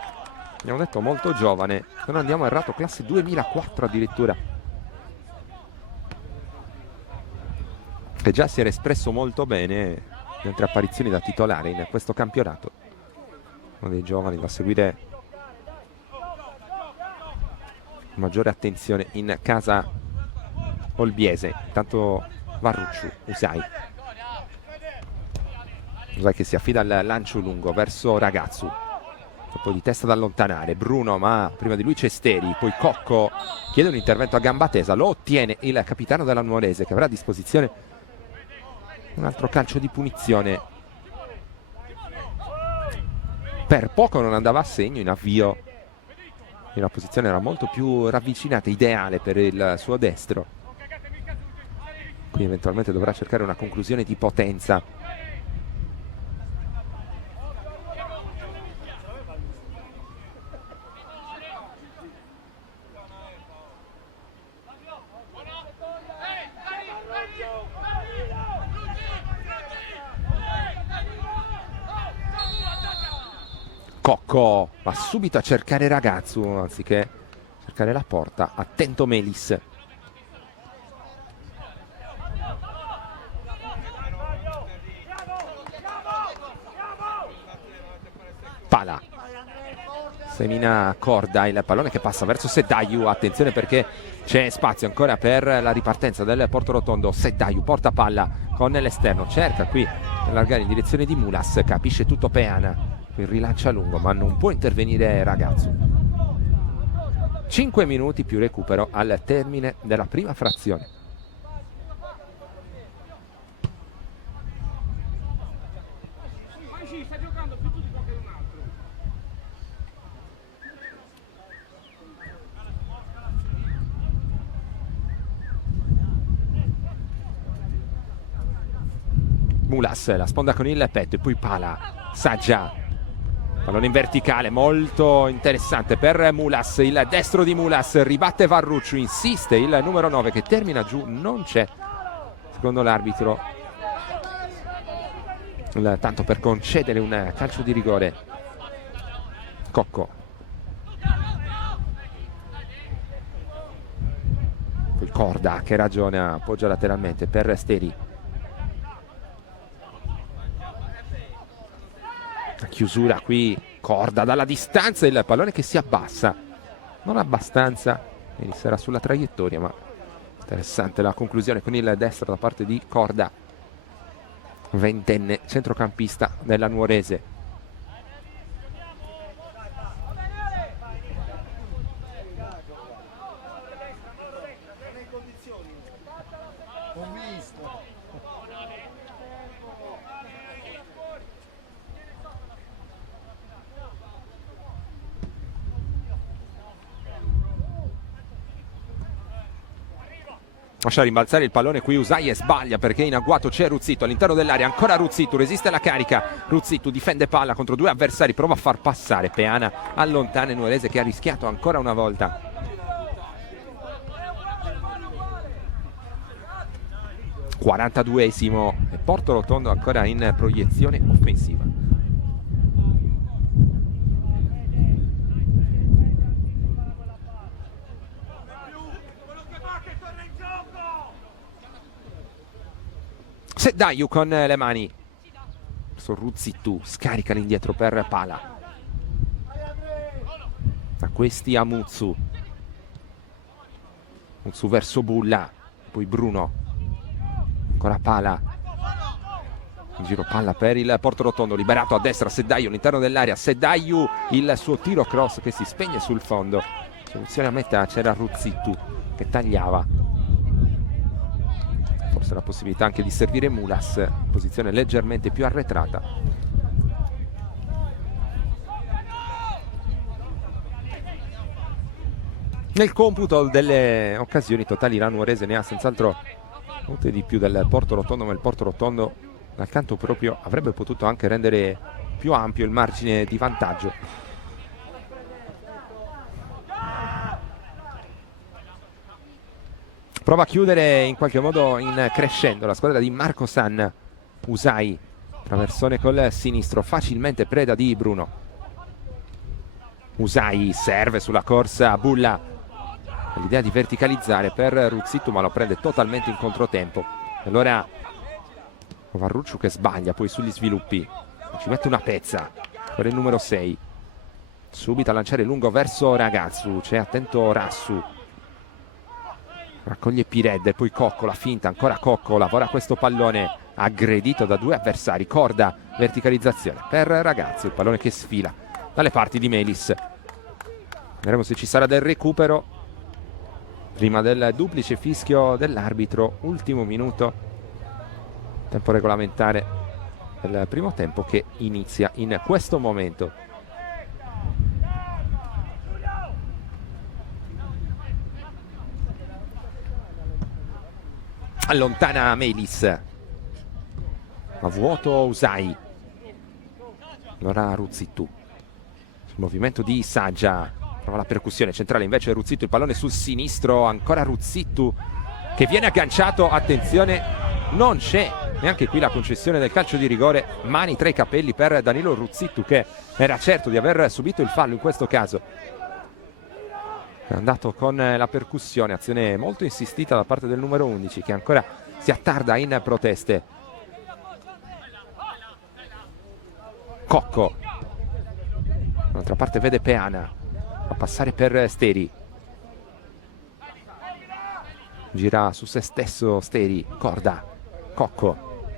abbiamo detto molto giovane, se non andiamo errato classe 2004 addirittura, che già si era espresso molto bene in altre apparizioni da titolare in questo campionato. Uno dei giovani da seguire maggiore attenzione in casa olbiese. Intanto Varrucciu, Usai che si affida al lancio lungo verso Ragazzu, poi di testa da allontanare Bruno, ma prima di lui Cesteri, poi Cocco chiede un intervento a gamba tesa, lo ottiene il capitano della Nuorese che avrà a disposizione un altro calcio di punizione. Per poco non andava a segno in avvio, la posizione era molto più ravvicinata, ideale per il suo destro, quindi eventualmente dovrà cercare una conclusione di potenza. Cocco va subito a cercare Ragazzu anziché cercare la porta, attento Melis. Pala semina Corda, il pallone che passa verso Seddaiu, attenzione perché c'è spazio ancora per la ripartenza del Porto Rotondo. Seddaiu porta palla con l'esterno, cerca qui di allargare in direzione di Mulas, capisce tutto Peana, il rilancia lungo ma non può intervenire Ragazzu. 5 minuti più recupero al termine della prima frazione. Mulas la sponda con il petto e poi Pala, Saggia, pallone in verticale molto interessante per Mulas, il destro di Mulas, ribatte Varrucciu, insiste il numero 9 che termina giù, non c'è secondo l'arbitro, tanto per concedere un calcio di rigore. Cocco, poi Corda che ragiona, appoggia lateralmente per Steri. Chiusura qui, Corda dalla distanza, il pallone che si abbassa, non abbastanza, sarà sulla traiettoria, ma interessante la conclusione con il destro da parte di Corda, ventenne centrocampista della Nuorese. Lascia rimbalzare il pallone qui Usai e sbaglia perché in agguato c'è Ruzzitu all'interno dell'area, ancora Ruzzitu, resiste alla carica, Ruzzitu difende palla contro due avversari, prova a far passare, Peana allontana il Nuorese che ha rischiato ancora una volta. 42esimo e Porto Rotondo ancora in proiezione offensiva. Seddaiu con le mani su Ruzzittu, scarica l'indietro per Pala, da questi a Muzzu verso Bulla, poi Bruno, ancora Pala, in giro palla per il Portorotondo, liberato a destra Seddaiu all'interno dell'area, Seddaiu, il suo tiro cross che si spegne sul fondo, soluzione a meta, c'era Ruzzittu che tagliava, forse la possibilità anche di servire Mulas, posizione leggermente più arretrata. Nel computo delle occasioni totali la Nuorese ne ha senz'altro molte di più del Portorotondo, ma il Portorotondo dal canto proprio avrebbe potuto anche rendere più ampio il margine di vantaggio. Prova a chiudere in qualche modo in crescendo la squadra di Marco San. Usai, traversone col sinistro, facilmente preda di Bruno. Usai serve sulla corsa Bulla, l'idea di verticalizzare per Ruzzittu, ma lo prende totalmente in controtempo. Allora Varrucciu che sbaglia poi sugli sviluppi, ci mette una pezza per il numero 6, subito a lanciare lungo verso Ragazzu, c'è attento Rassu, raccoglie Pired, poi Cocco, la finta, ancora Cocco, lavora questo pallone aggredito da due avversari, Corda, verticalizzazione per Ragazzu, il pallone che sfila dalle parti di Melis. Vedremo se ci sarà del recupero prima del duplice fischio dell'arbitro. Ultimo minuto, tempo regolamentare del primo tempo che inizia in questo momento. Allontana Melis, a vuoto Usai, allora Ruzzittu, sul movimento di Saggia, prova la percussione centrale invece Ruzzittu, il pallone sul sinistro, ancora Ruzzittu che viene agganciato, attenzione, non c'è neanche qui la concessione del calcio di rigore, mani tra i capelli per Danilo Ruzzittu che era certo di aver subito il fallo in questo caso. È andato con la percussione, azione molto insistita da parte del numero 11 che ancora si attarda in proteste. Cocco, dall'altra parte vede Peana, va a passare per Steri, gira su se stesso Steri, Corda, Cocco,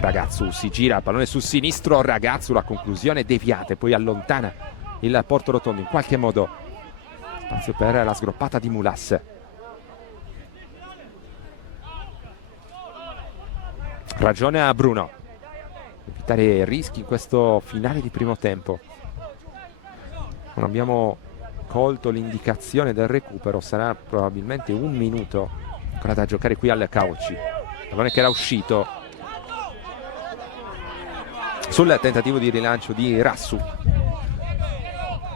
Ragazzu si gira, pallone sul sinistro, Ragazzu, la conclusione deviata e poi allontana il Portorotondo in qualche modo, spazio per la sgroppata di Mulas. Ragione a Bruno, evitare rischi in questo finale di primo tempo. Non abbiamo colto l'indicazione del recupero, sarà probabilmente un minuto ancora da giocare qui al Caucci, pallone che era uscito sul tentativo di rilancio di Rassu.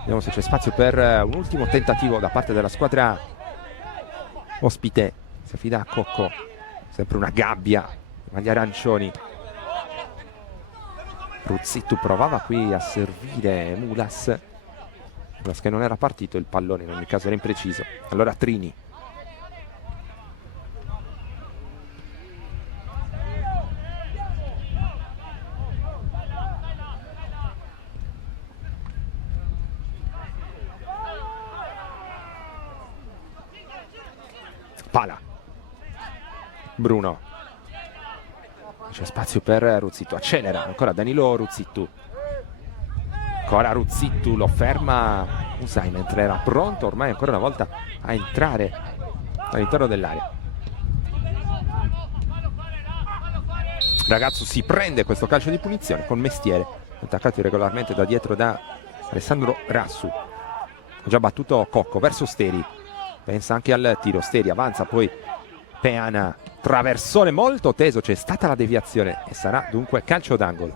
Vediamo se c'è spazio per un ultimo tentativo da parte della squadra ospite. Si affida a Cocco, sempre una gabbia, maglie arancioni. Ruzzittu provava qui a servire Mulas che non era partito, il pallone in ogni caso era impreciso. Allora Trini, Pala, Bruno, c'è spazio per Ruzzittu, accelera ancora Danilo Ruzzittu, ancora Ruzzittu, lo ferma Usai mentre era pronto ormai ancora una volta a entrare all'interno dell'area. Ragazzu si prende questo calcio di punizione con Mestiere, attaccato irregolarmente da dietro da Alessandro Rassu. Ha già battuto Cocco verso Steri, pensa anche al tiro, Steri avanza, poi Peana, traversone molto teso, c'è stata la deviazione e sarà dunque calcio d'angolo.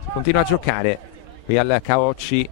Si continua a giocare qui al Caucci.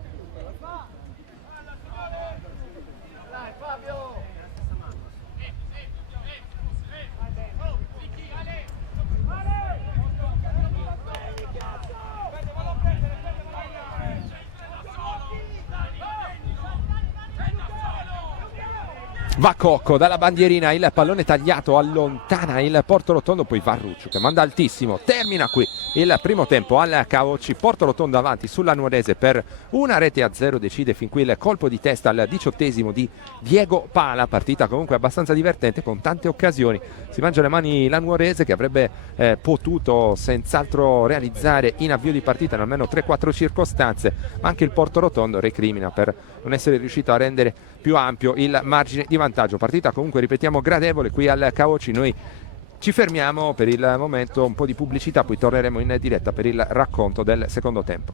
Va Cocco dalla bandierina, il pallone tagliato, allontana il Porto Rotondo, poi va Ruccio che manda altissimo. Termina qui il primo tempo al Caocci, Porto Rotondo avanti sulla Nuorese per 1-0, decide fin qui il colpo di testa al 18° di Diego Pala. Partita comunque abbastanza divertente con tante occasioni, si mangia le mani la Nuorese che avrebbe potuto senz'altro realizzare in avvio di partita in almeno 3-4 circostanze, ma anche il Porto Rotondo recrimina per non essere riuscito a rendere più ampio il margine di vantaggio. Partita comunque, ripetiamo, gradevole qui al Caocci. Noi ci fermiamo per il momento, un po' di pubblicità, poi torneremo in diretta per il racconto del secondo tempo.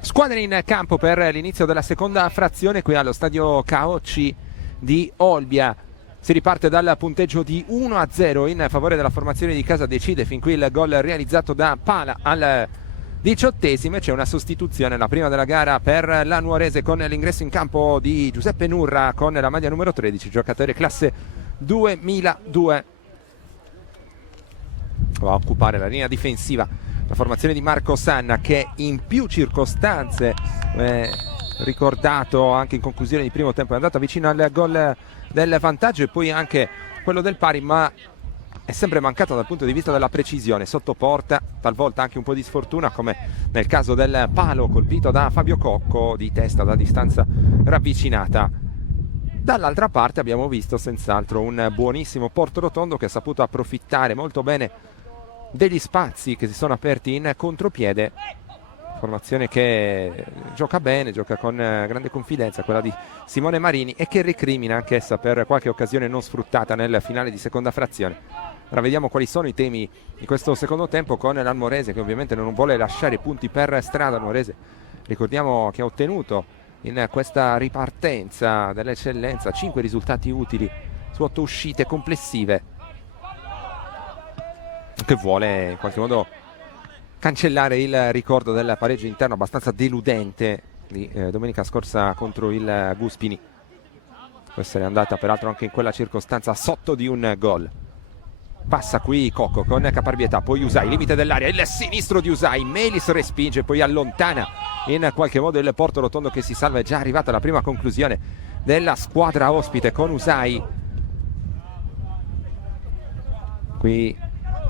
Squadre in campo per l'inizio della seconda frazione qui allo stadio Caocci di Olbia. Si riparte dal punteggio di 1-0 in favore della formazione di casa, decide fin qui il gol realizzato da Pala al 18°. C'è una sostituzione, la prima della gara per la Nuorese, con l'ingresso in campo di Giuseppe Nurra con la maglia numero 13, giocatore classe 2002. Va a occupare la linea difensiva la formazione di Marco Sanna, che in più circostanze, ricordato anche in conclusione di primo tempo, è andato vicino al gol del vantaggio e poi anche quello del pari, ma è sempre mancato dal punto di vista della precisione sotto porta, talvolta anche un po' di sfortuna, come nel caso del palo colpito da Fabio Cocco di testa da distanza ravvicinata. Dall'altra parte abbiamo visto senz'altro un buonissimo Porto Rotondo che ha saputo approfittare molto bene degli spazi che si sono aperti in contropiede. Formazione che gioca bene, gioca con grande confidenza, quella di Simone Marini, e che recrimina anch'essa per qualche occasione non sfruttata nel finale di seconda frazione. Ora vediamo quali sono i temi di questo secondo tempo con la Nuorese, che ovviamente non vuole lasciare punti per strada. Nuorese, ricordiamo, che ha ottenuto in questa ripartenza dell'eccellenza 5 risultati utili su 8 uscite complessive, che vuole in qualche modo cancellare il ricordo del pareggio interno abbastanza deludente di domenica scorsa contro il Guspini. Può essere andata peraltro anche in quella circostanza sotto di un gol. Passa qui Cocco con caparbietà, poi Usai, limite dell'area, il sinistro di Usai, Melis respinge, poi allontana in qualche modo il Porto Rotondo, che si salva. È già arrivata la prima conclusione della squadra ospite con Usai. Qui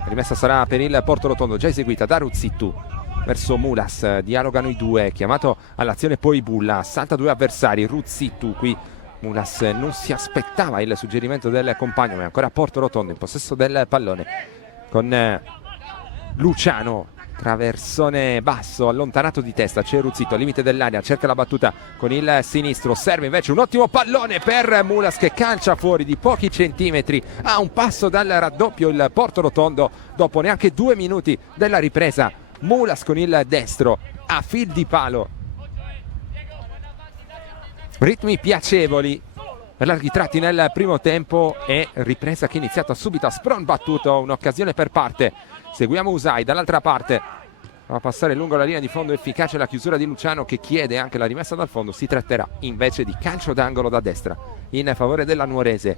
rimessa sarà per il Porto Rotondo, già eseguita da Ruzzittu verso Mulas, dialogano i due, chiamato all'azione poi Bulla, salta due avversari, Ruzzittu qui. Mulas non si aspettava il suggerimento del compagno, ma è ancora Porto Rotondo in possesso del pallone con Luciano, traversone basso, allontanato di testa. C'è Ruzzitto al limite dell'area, cerca la battuta con il sinistro, serve invece un ottimo pallone per Mulas, che calcia fuori di pochi centimetri a un passo dal raddoppio il Porto Rotondo dopo neanche 2 minuti della ripresa. Mulas con il destro a fil di palo. Ritmi piacevoli per larghi tratti nel primo tempo, e ripresa che è iniziata subito a spron battuto, un'occasione per parte. Seguiamo Usai dall'altra parte, va a passare lungo la linea di fondo, efficace la chiusura di Luciano, che chiede anche la rimessa dal fondo. Si tratterà invece di calcio d'angolo da destra in favore della Nuorese.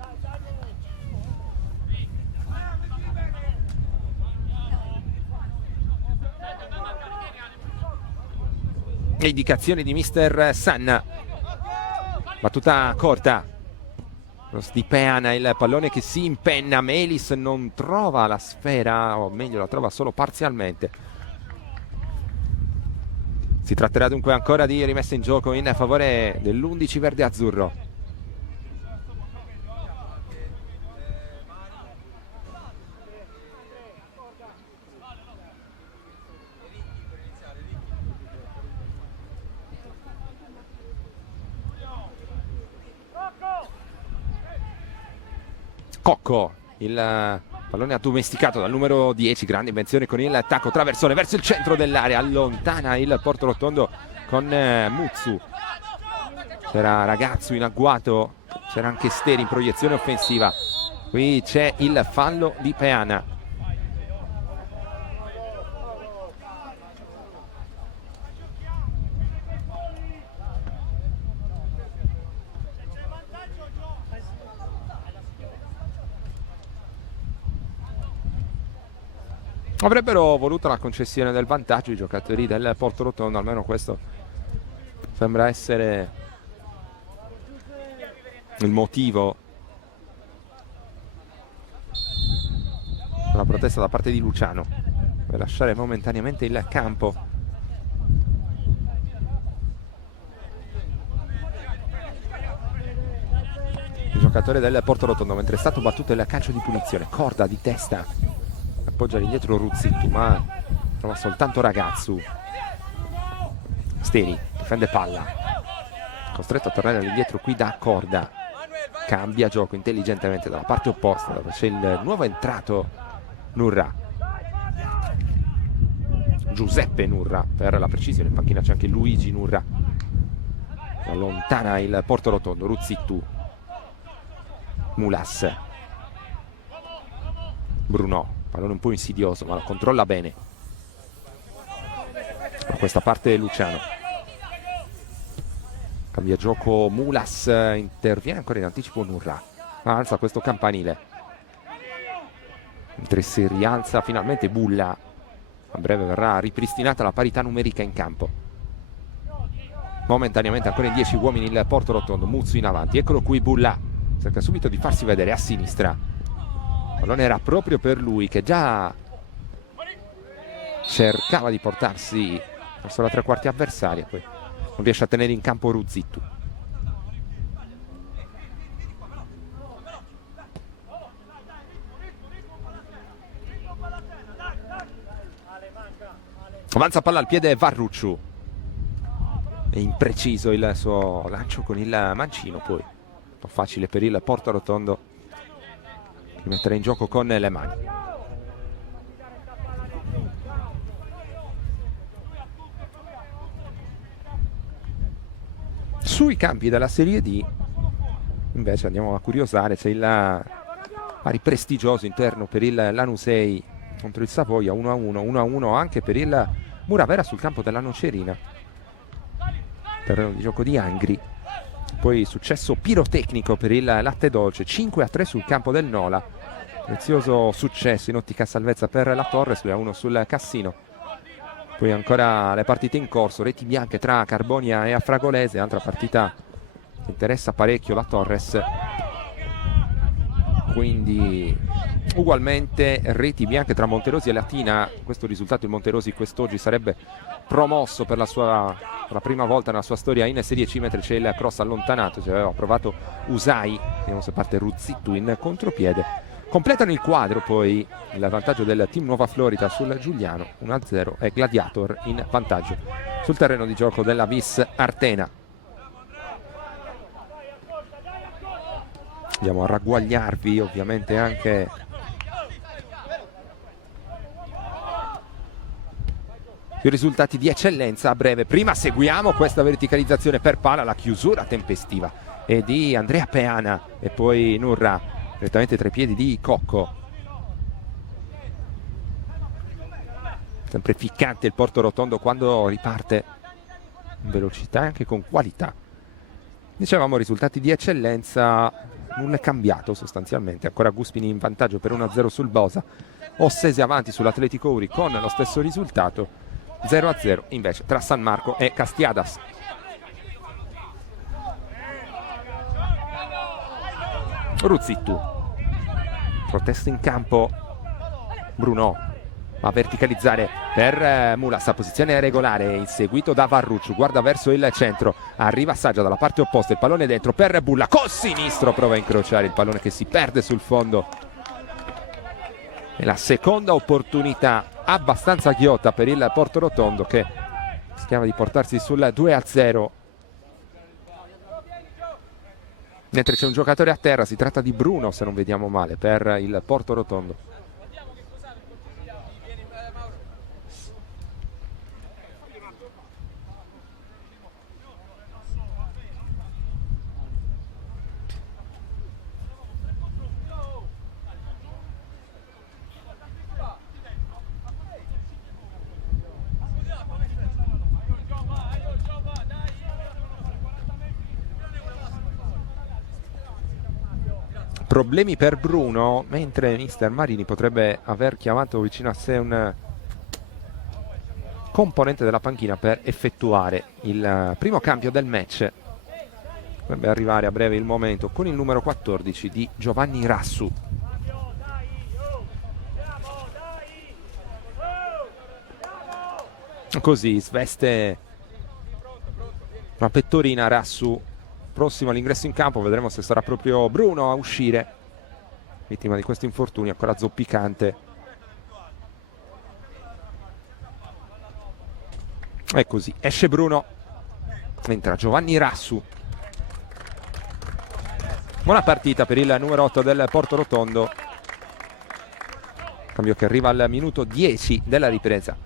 Le indicazioni di mister Sanna. Battuta corta di Peana, il pallone che si impenna, Melis non trova la sfera, o meglio la trova solo parzialmente. Si tratterà dunque ancora di rimessa in gioco in favore dell'11 verde-azzurro. Cocco, il pallone addomesticato dal numero 10, grande invenzione con il tacco, traversone verso il centro dell'area, allontana il Porto Rotondo con Muzzu. C'era Ragazzu in agguato, c'era anche Steri in proiezione offensiva. Qui c'è il fallo di Peana. Avrebbero voluto la concessione del vantaggio i giocatori del Porto Rotondo, almeno questo sembra essere il motivo della protesta da parte di Luciano per lasciare momentaneamente il campo. Il giocatore del Portorotondo, mentre è stato battuto il calcio di punizione, corda di testa, appoggia all'indietro Ruzzittu, ma trova soltanto Ragazzu. Steni difende palla, costretto a tornare all'indietro qui da Corda, cambia gioco intelligentemente dalla parte opposta dove c'è il nuovo entrato Nurra, Giuseppe Nurra per la precisione. In panchina c'è anche Luigi Nurra. Allontana il Portorotondo, Ruzzittu, Mulas, Bruno, pallone un po' insidioso ma lo controlla bene. Da questa parte Luciano, cambia gioco Mulas, interviene ancora in anticipo Nurra, alza questo campanile, mentre si rialza finalmente Bulla. A breve verrà ripristinata la parità numerica in campo. Momentaneamente ancora in 10 uomini il Portorotondo, Muzzu in avanti, eccolo qui Bulla, cerca subito di farsi vedere a sinistra. Il pallone era proprio per lui, che già cercava di portarsi verso la tre quarti avversaria, poi non riesce a tenere in campo Ruzzittu. Avanza palla al piede Varrucciu, è impreciso il suo lancio con il mancino, poi un po' facile per il Portorotondo mettere in gioco con le mani. Sui campi della Serie D invece andiamo a curiosare, c'è il pari prestigioso interno per il Lanusei contro il Savoia, 1-1 anche per il Muravera sul campo della Nocerina, terreno di gioco di Angri. Poi successo pirotecnico per il Latte Dolce, 5-3 sul campo del Nola, prezioso successo in ottica salvezza per la Torres, 2-1 sul Cassino. Poi ancora le partite in corso, reti bianche tra Carbonia e Afragolese, altra partita che interessa parecchio la Torres, quindi ugualmente reti bianche tra Monterosi e Latina. Questo risultato il Monterosi quest'oggi sarebbe promosso per la prima volta nella sua storia in Serie C, mentre c'è il cross allontanato, ci aveva provato Usai, vediamo se parte Ruzzittu in contropiede. Completano il quadro poi il vantaggio del team Nuova Florida sul Giuliano, 1-0, e Gladiator in vantaggio sul terreno di gioco della Vis Artena. Andiamo a ragguagliarvi ovviamente anche i risultati di eccellenza a breve. Prima seguiamo questa verticalizzazione per pala, la chiusura tempestiva è di Andrea Peana e poi Nurra direttamente tra i piedi di Cocco. Sempre ficcante il Portorotondo quando riparte in velocità e anche con qualità. Dicevamo risultati di eccellenza, nulla è cambiato sostanzialmente. Ancora Guspini in vantaggio per 1-0 sul Bosa, Ossese avanti sull'Atletico Uri con lo stesso risultato, 0-0 invece tra San Marco e Castiadas. Ruzzittu, protesta in campo Bruno, va a verticalizzare per Mulas, a posizione regolare, inseguito da Varrucciu, guarda verso il centro, arriva Saggia dalla parte opposta, il pallone dentro per Bulla, col sinistro prova a incrociare il pallone che si perde sul fondo. È la seconda opportunità abbastanza ghiotta per il Portorotondo, che rischiava di portarsi sul 2-0. Mentre c'è un giocatore a terra, si tratta di Bruno se non vediamo male, per il Portorotondo. Problemi per Bruno, mentre mister Marini potrebbe aver chiamato vicino a sé un componente della panchina per effettuare il primo cambio del match. Dovrebbe arrivare a breve il momento con il numero 14 di Giovanni Rassu. Così sveste una pettorina Rassu, prossimo all'ingresso in campo. Vedremo se sarà proprio Bruno a uscire, vittima di questo infortunio ancora zoppicante. E così esce Bruno, entra Giovanni Rassu. Buona partita per il numero 8 del Portorotondo, cambio che arriva al minuto 10 della ripresa.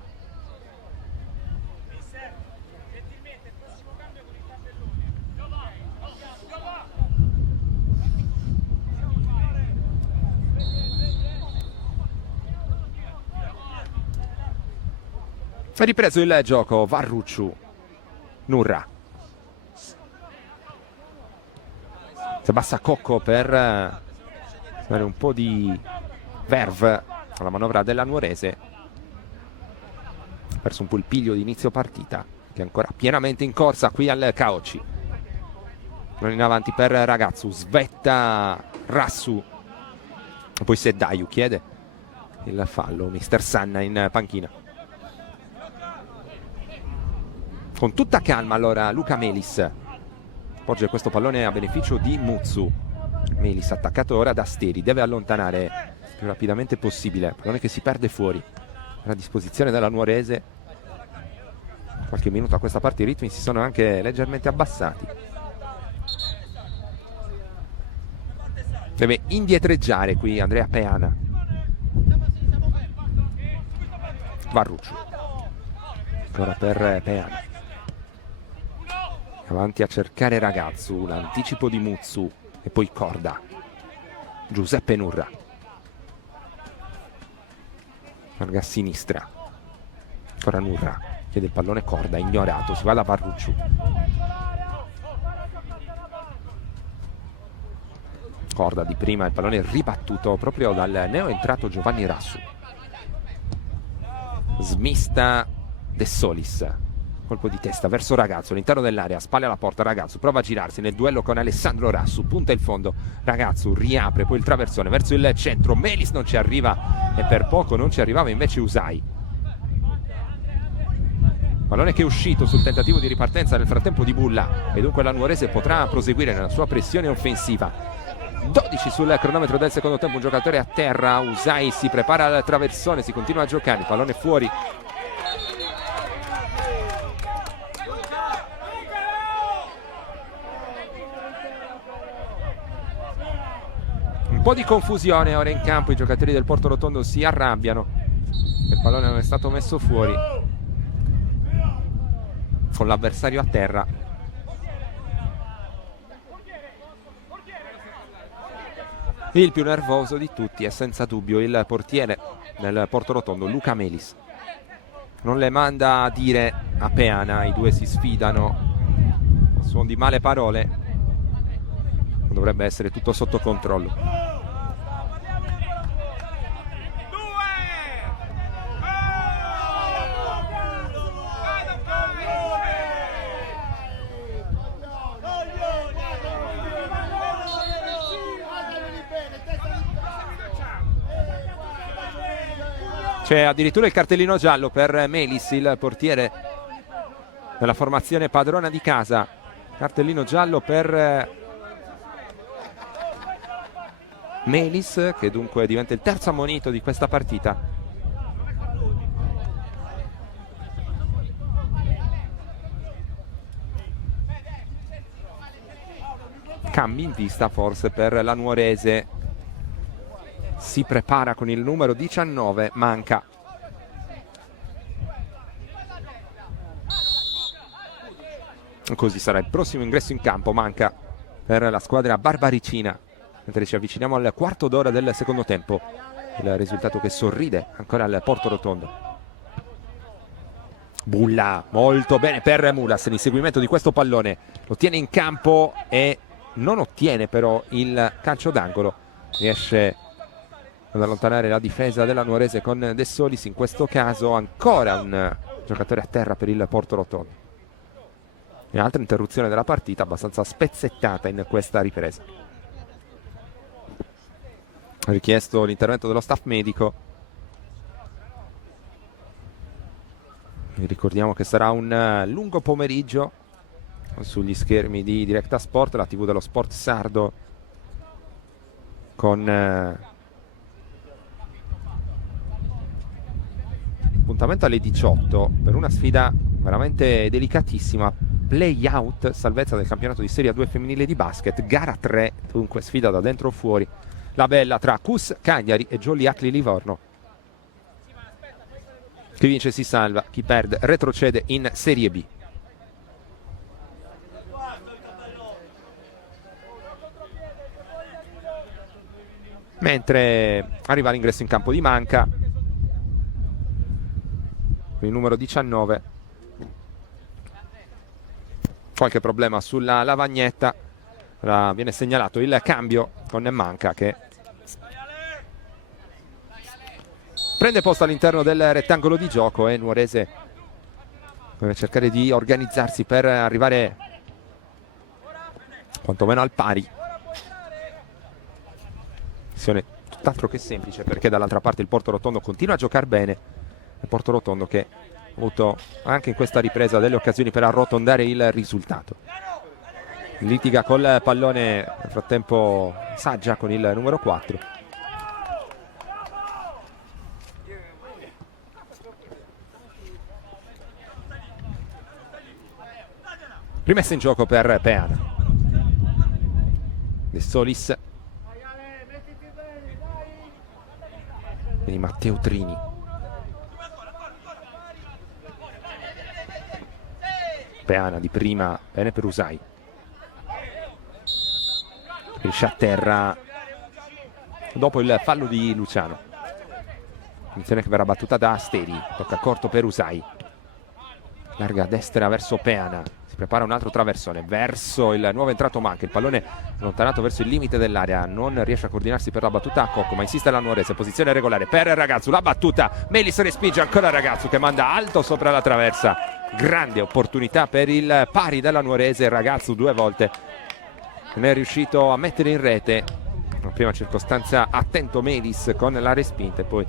Ha ripreso il gioco Varrucciu. Nurra. Si abbassa Cocco per dare un po' di verve alla manovra della Nuorese. Ha perso un po' il piglio di inizio partita, che è ancora pienamente in corsa qui al Caocci. Non in avanti per Ragazzu, svetta Rassu. Poi Seddaiu chiede il fallo, mister Sanna in panchina. Con tutta calma allora Luca Melis porge questo pallone a beneficio di Muzzu. Melis attaccato ora da Steri, deve allontanare il più rapidamente possibile, pallone che si perde fuori, a disposizione della Nuorese. Qualche minuto a questa parte i ritmi si sono anche leggermente abbassati. Deve indietreggiare qui Andrea Peana. Varrucciu ancora per Peana, avanti a cercare Ragazzu, l'anticipo di Muzzu e poi Corda. Giuseppe Nurra, larga a sinistra, ancora Nurra, chiede il pallone Corda, ignorato, si va da Varrucciu. Corda di prima, il pallone ribattuto proprio dal neoentrato Giovanni Rassu. Smista De Solis, colpo di testa verso Ragazzu all'interno dell'area, spalle alla porta. Ragazzu prova a girarsi nel duello con Alessandro Rassu, punta il fondo. Ragazzu riapre poi il traversone verso il centro. Melis non ci arriva e per poco non ci arrivava invece Usai. Pallone che è uscito sul tentativo di ripartenza nel frattempo di Bulla, e dunque la Nuorese potrà proseguire nella sua pressione offensiva. 12 sul cronometro del secondo tempo, un giocatore a terra. Usai si prepara al traversone, si continua a giocare, il pallone fuori. Un po' di confusione ora in campo, i giocatori del Portorotondo si arrabbiano, il pallone non è stato messo fuori con l'avversario a terra. Il più nervoso di tutti è senza dubbio il portiere del Portorotondo, Luca Melis. Non le manda a dire a Peana, i due si sfidano a suon di male parole. Dovrebbe essere tutto sotto controllo. C'è addirittura il cartellino giallo per Melis, il portiere della formazione padrona di casa. Cartellino giallo per Melis, che dunque diventa il terzo ammonito di questa partita. Cambi in vista forse per la Nuorese. Si prepara con il numero 19, manca. Così sarà il prossimo ingresso in campo, manca per la squadra barbaricina. Mentre ci avviciniamo al quarto d'ora del secondo tempo, il risultato che sorride ancora al Portorotondo. Bulla, molto bene per Mulas, l'inseguimento di questo pallone, lo tiene in campo e non ottiene però il calcio d'angolo. Riesce ad allontanare la difesa della Nuorese con De Solis, in questo caso ancora un giocatore a terra per il Portorotondo. E altra interruzione della partita abbastanza spezzettata in questa ripresa. Ha richiesto l'intervento dello staff medico. Vi ricordiamo che sarà un lungo pomeriggio sugli schermi di Directa Sport, la TV dello sport sardo, con appuntamento alle 18 per una sfida veramente delicatissima, play-out, salvezza del campionato di Serie A2 femminile di basket, gara 3, dunque sfida da dentro o fuori, la bella tra CUS Cagliari e Joliat Livorno. Chi vince si salva, chi perde retrocede in Serie B. Mentre arriva l'ingresso in campo di Manca, il numero 19, qualche problema sulla lavagnetta, viene segnalato il cambio con Manca che prende posto all'interno del rettangolo di gioco e Nuorese deve cercare di organizzarsi per arrivare quantomeno al pari. Missione tutt'altro che semplice, perché dall'altra parte il Porto Rotondo continua a giocare bene. Il Porto Rotondo che ha avuto anche in questa ripresa delle occasioni per arrotondare il risultato. Litiga col pallone nel frattempo Saggia con il numero 4. Rimessa in gioco per Peana. De Solis. Quindi Matteo Trini. Peana di prima, bene per Usai. Riesce a terra dopo il fallo di Luciano. Punizione che verrà battuta da Asteri. Tocca corto per Usai. Larga a destra verso Peana. Si prepara un altro traversone verso il nuovo entrato Manca. Il pallone allontanato verso il limite dell'area. Non riesce a coordinarsi per la battuta a Cocco, ma insiste la Nuorese. Posizione regolare per Ragazzu. La battuta. Melis respinge ancora Ragazzu che manda alto sopra la traversa. Grande opportunità per il pari della Nuorese. Ragazzu 2 volte non è riuscito a mettere in rete. La prima circostanza attento Melis con la respinta e poi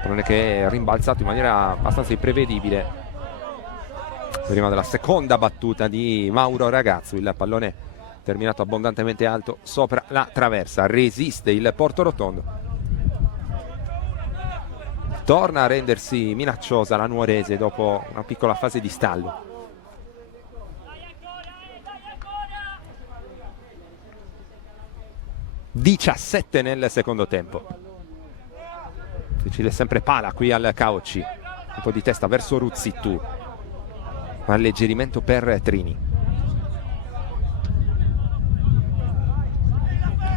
pallone che è rimbalzato in maniera abbastanza imprevedibile prima della seconda battuta di Mauro Ragazzu. Il pallone terminato abbondantemente alto sopra la traversa. Resiste il Porto Rotondo, torna a rendersi minacciosa la Nuorese dopo una piccola fase di stallo. (17 nel secondo tempo). Difficile sempre Pala qui al Caucci, un po' di testa verso Ruzzittu, alleggerimento per Trini.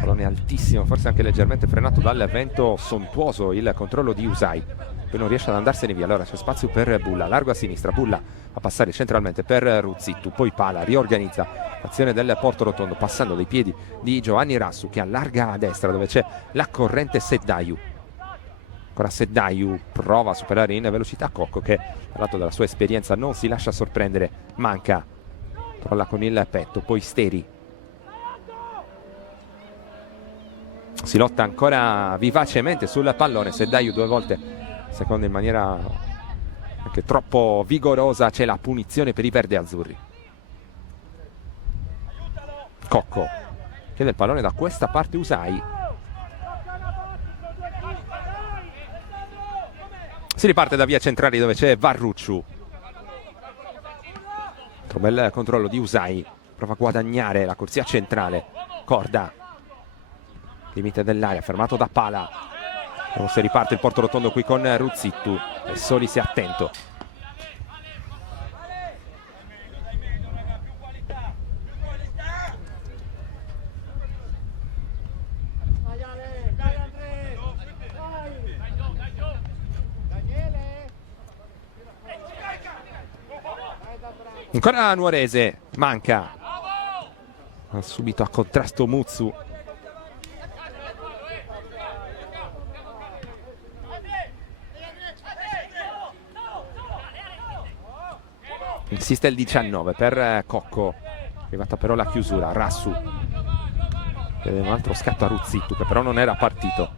Pallone altissimo, forse anche leggermente frenato dal vento sontuoso il controllo di Usai, poi non riesce ad andarsene via. Allora c'è spazio per Bulla, largo a sinistra, Bulla a passare centralmente per Ruzzittu, poi Pala riorganizza l'azione del Porto Rotondo passando dai piedi di Giovanni Rassu che allarga a destra dove c'è la corrente Seddaiu. Ancora Seddaiu prova a superare in velocità Cocco che dal lato della sua esperienza non si lascia sorprendere. Manca, crolla con il petto, poi Steri. Si lotta ancora vivacemente sul pallone. Seddaiu 2 volte, secondo in maniera anche troppo vigorosa. C'è la punizione per i verde azzurri. Cocco chiede il pallone da questa parte Usai. Si riparte da via centrali dove c'è Varrucciu. Un bel controllo di Usai, prova a guadagnare la corsia centrale. Corda, limite dell'area, fermato da Pala. Non si riparte il Porto Rotondo qui con Ruzzittu e Soli si è attento. Ancora Nuorese, Manca. Ha subito a contrasto Muzzu. Insiste il 19 per Cocco, arrivata però la chiusura. Rassu, un altro scatto a Ruzzittu che però non era partito.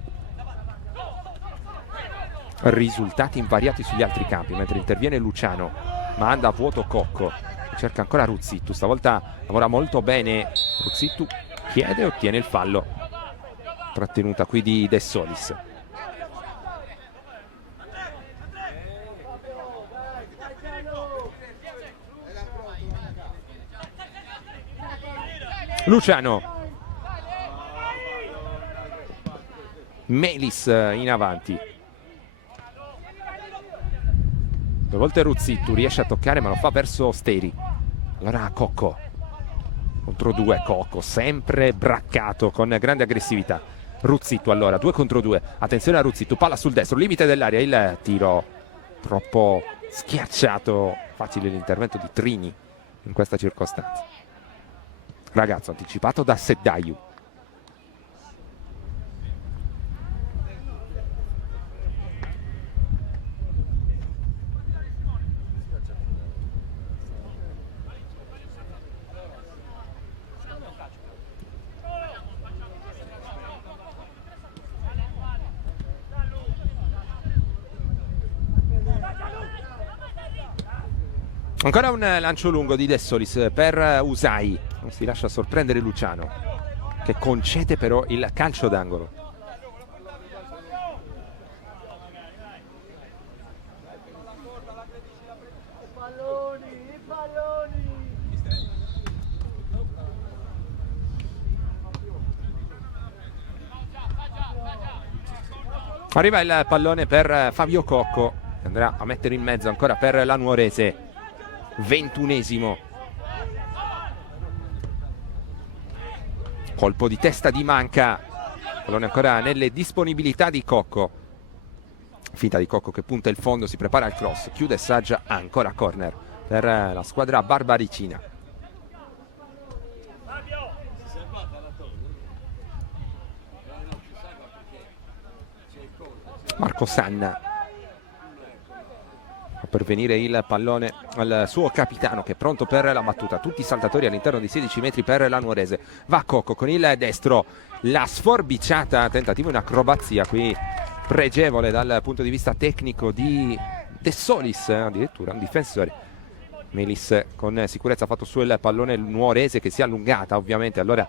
Risultati invariati sugli altri campi, mentre interviene Luciano, manda a vuoto Cocco, cerca ancora Ruzzittu, stavolta lavora molto bene Ruzzittu, chiede e ottiene il fallo. Trattenuta qui di De Solis. Luciano, Melis in avanti, due volte Ruzzittu, riesce a toccare ma lo fa verso Steri. Allora Cocco contro due, Cocco sempre braccato con grande aggressività. Ruzzittu allora 2 contro 2, attenzione a Ruzzittu, palla sul destro, limite dell'area, il tiro troppo schiacciato, facile l'intervento di Trini in questa circostanza. Ragazzo anticipato da Seddaiu. Ancora un lancio lungo di De Solis per Usai, non si lascia sorprendere Luciano che concede però il calcio d'angolo. Arriva il pallone per Fabio Cocco, che andrà a mettere in mezzo ancora per la Nuorese. 21esimo. Colpo di testa di Manca, pallone ancora nelle disponibilità di Cocco. Finta di Cocco che punta il fondo, si prepara il cross, chiude Saggia, ancora corner per la squadra barbaricina. Marco Sanna, per venire il pallone al suo capitano che è pronto per la battuta. Tutti i saltatori all'interno di 16 metri per la Nuorese. Va Cocco con il destro, la sforbiciata, tentativo in acrobazia qui pregevole dal punto di vista tecnico di De Solis, addirittura un difensore. Melis con sicurezza ha fatto su il pallone Nuorese che si è allungata ovviamente, allora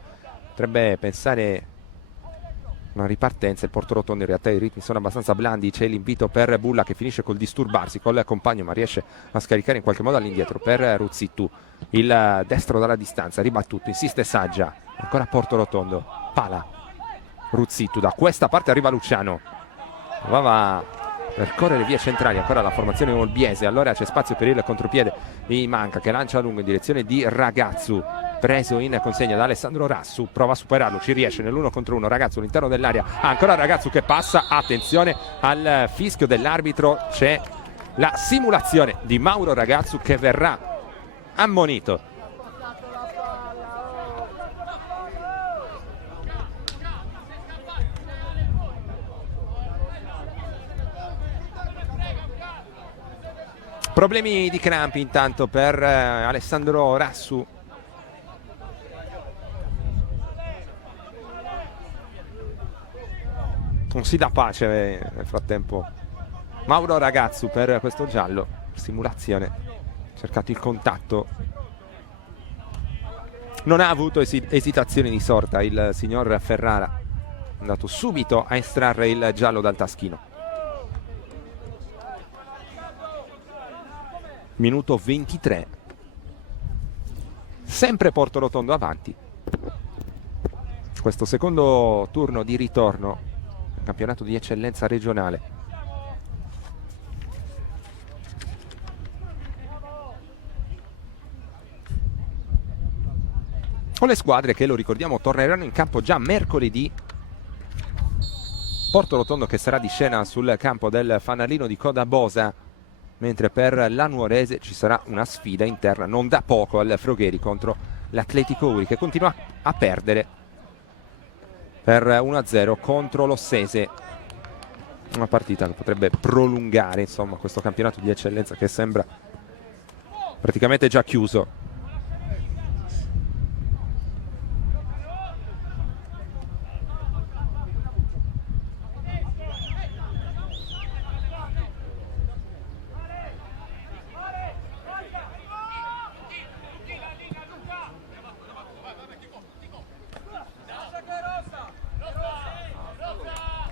potrebbe pensare una ripartenza. Il Portorotondo in realtà i ritmi sono abbastanza blandi, c'è l'invito per Bulla che finisce col disturbarsi col compagno ma riesce a scaricare in qualche modo all'indietro per Ruzzittu, il destro dalla distanza, ribattuto, insiste Saggia, ancora Portorotondo, pala Ruzzittu, da questa parte arriva Luciano, provava a percorrere vie centrali, ancora la formazione olbiese, allora c'è spazio per il contropiede di Manca che lancia a lungo in direzione di Ragazzu, preso in consegna da Alessandro Rassu, prova a superarlo, ci riesce nell'1 contro 1, Ragazzu all'interno dell'area, ancora Ragazzu che passa, attenzione al fischio dell'arbitro, c'è la simulazione di Mauro Ragazzu che verrà ammonito. Problemi di crampi intanto per Alessandro Rassu. Non si dà pace nel frattempo Mauro Ragazzu per questo giallo, simulazione, cercato il contatto, non ha avuto esitazioni di sorta il signor Ferrara, è andato subito a estrarre il giallo dal taschino. Minuto 23, sempre Portorotondo avanti, questo secondo turno di ritorno, campionato di eccellenza regionale. Con le squadre che, lo ricordiamo, torneranno in campo già mercoledì. Portorotondo che sarà di scena sul campo del fanalino di Codabosa, mentre per la Nuorese ci sarà una sfida interna non da poco al Frogheri contro l'Atletico Uri che continua a perdere per 1-0 contro l'Ossese, una partita che potrebbe prolungare insomma questo campionato di eccellenza che sembra praticamente già chiuso.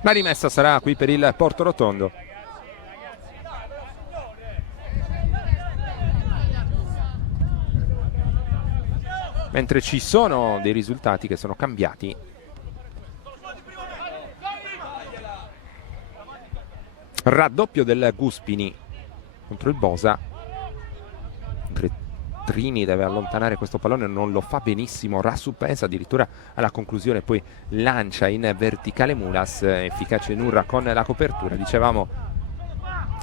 La rimessa sarà qui per il Porto Rotondo. Mentre ci sono dei risultati che sono cambiati. Raddoppio del Guspini contro il Bosa. Trini deve allontanare questo pallone, non lo fa benissimo, Rasupesa addirittura alla conclusione poi lancia in verticale Mulas, efficace Nurra con la copertura. Dicevamo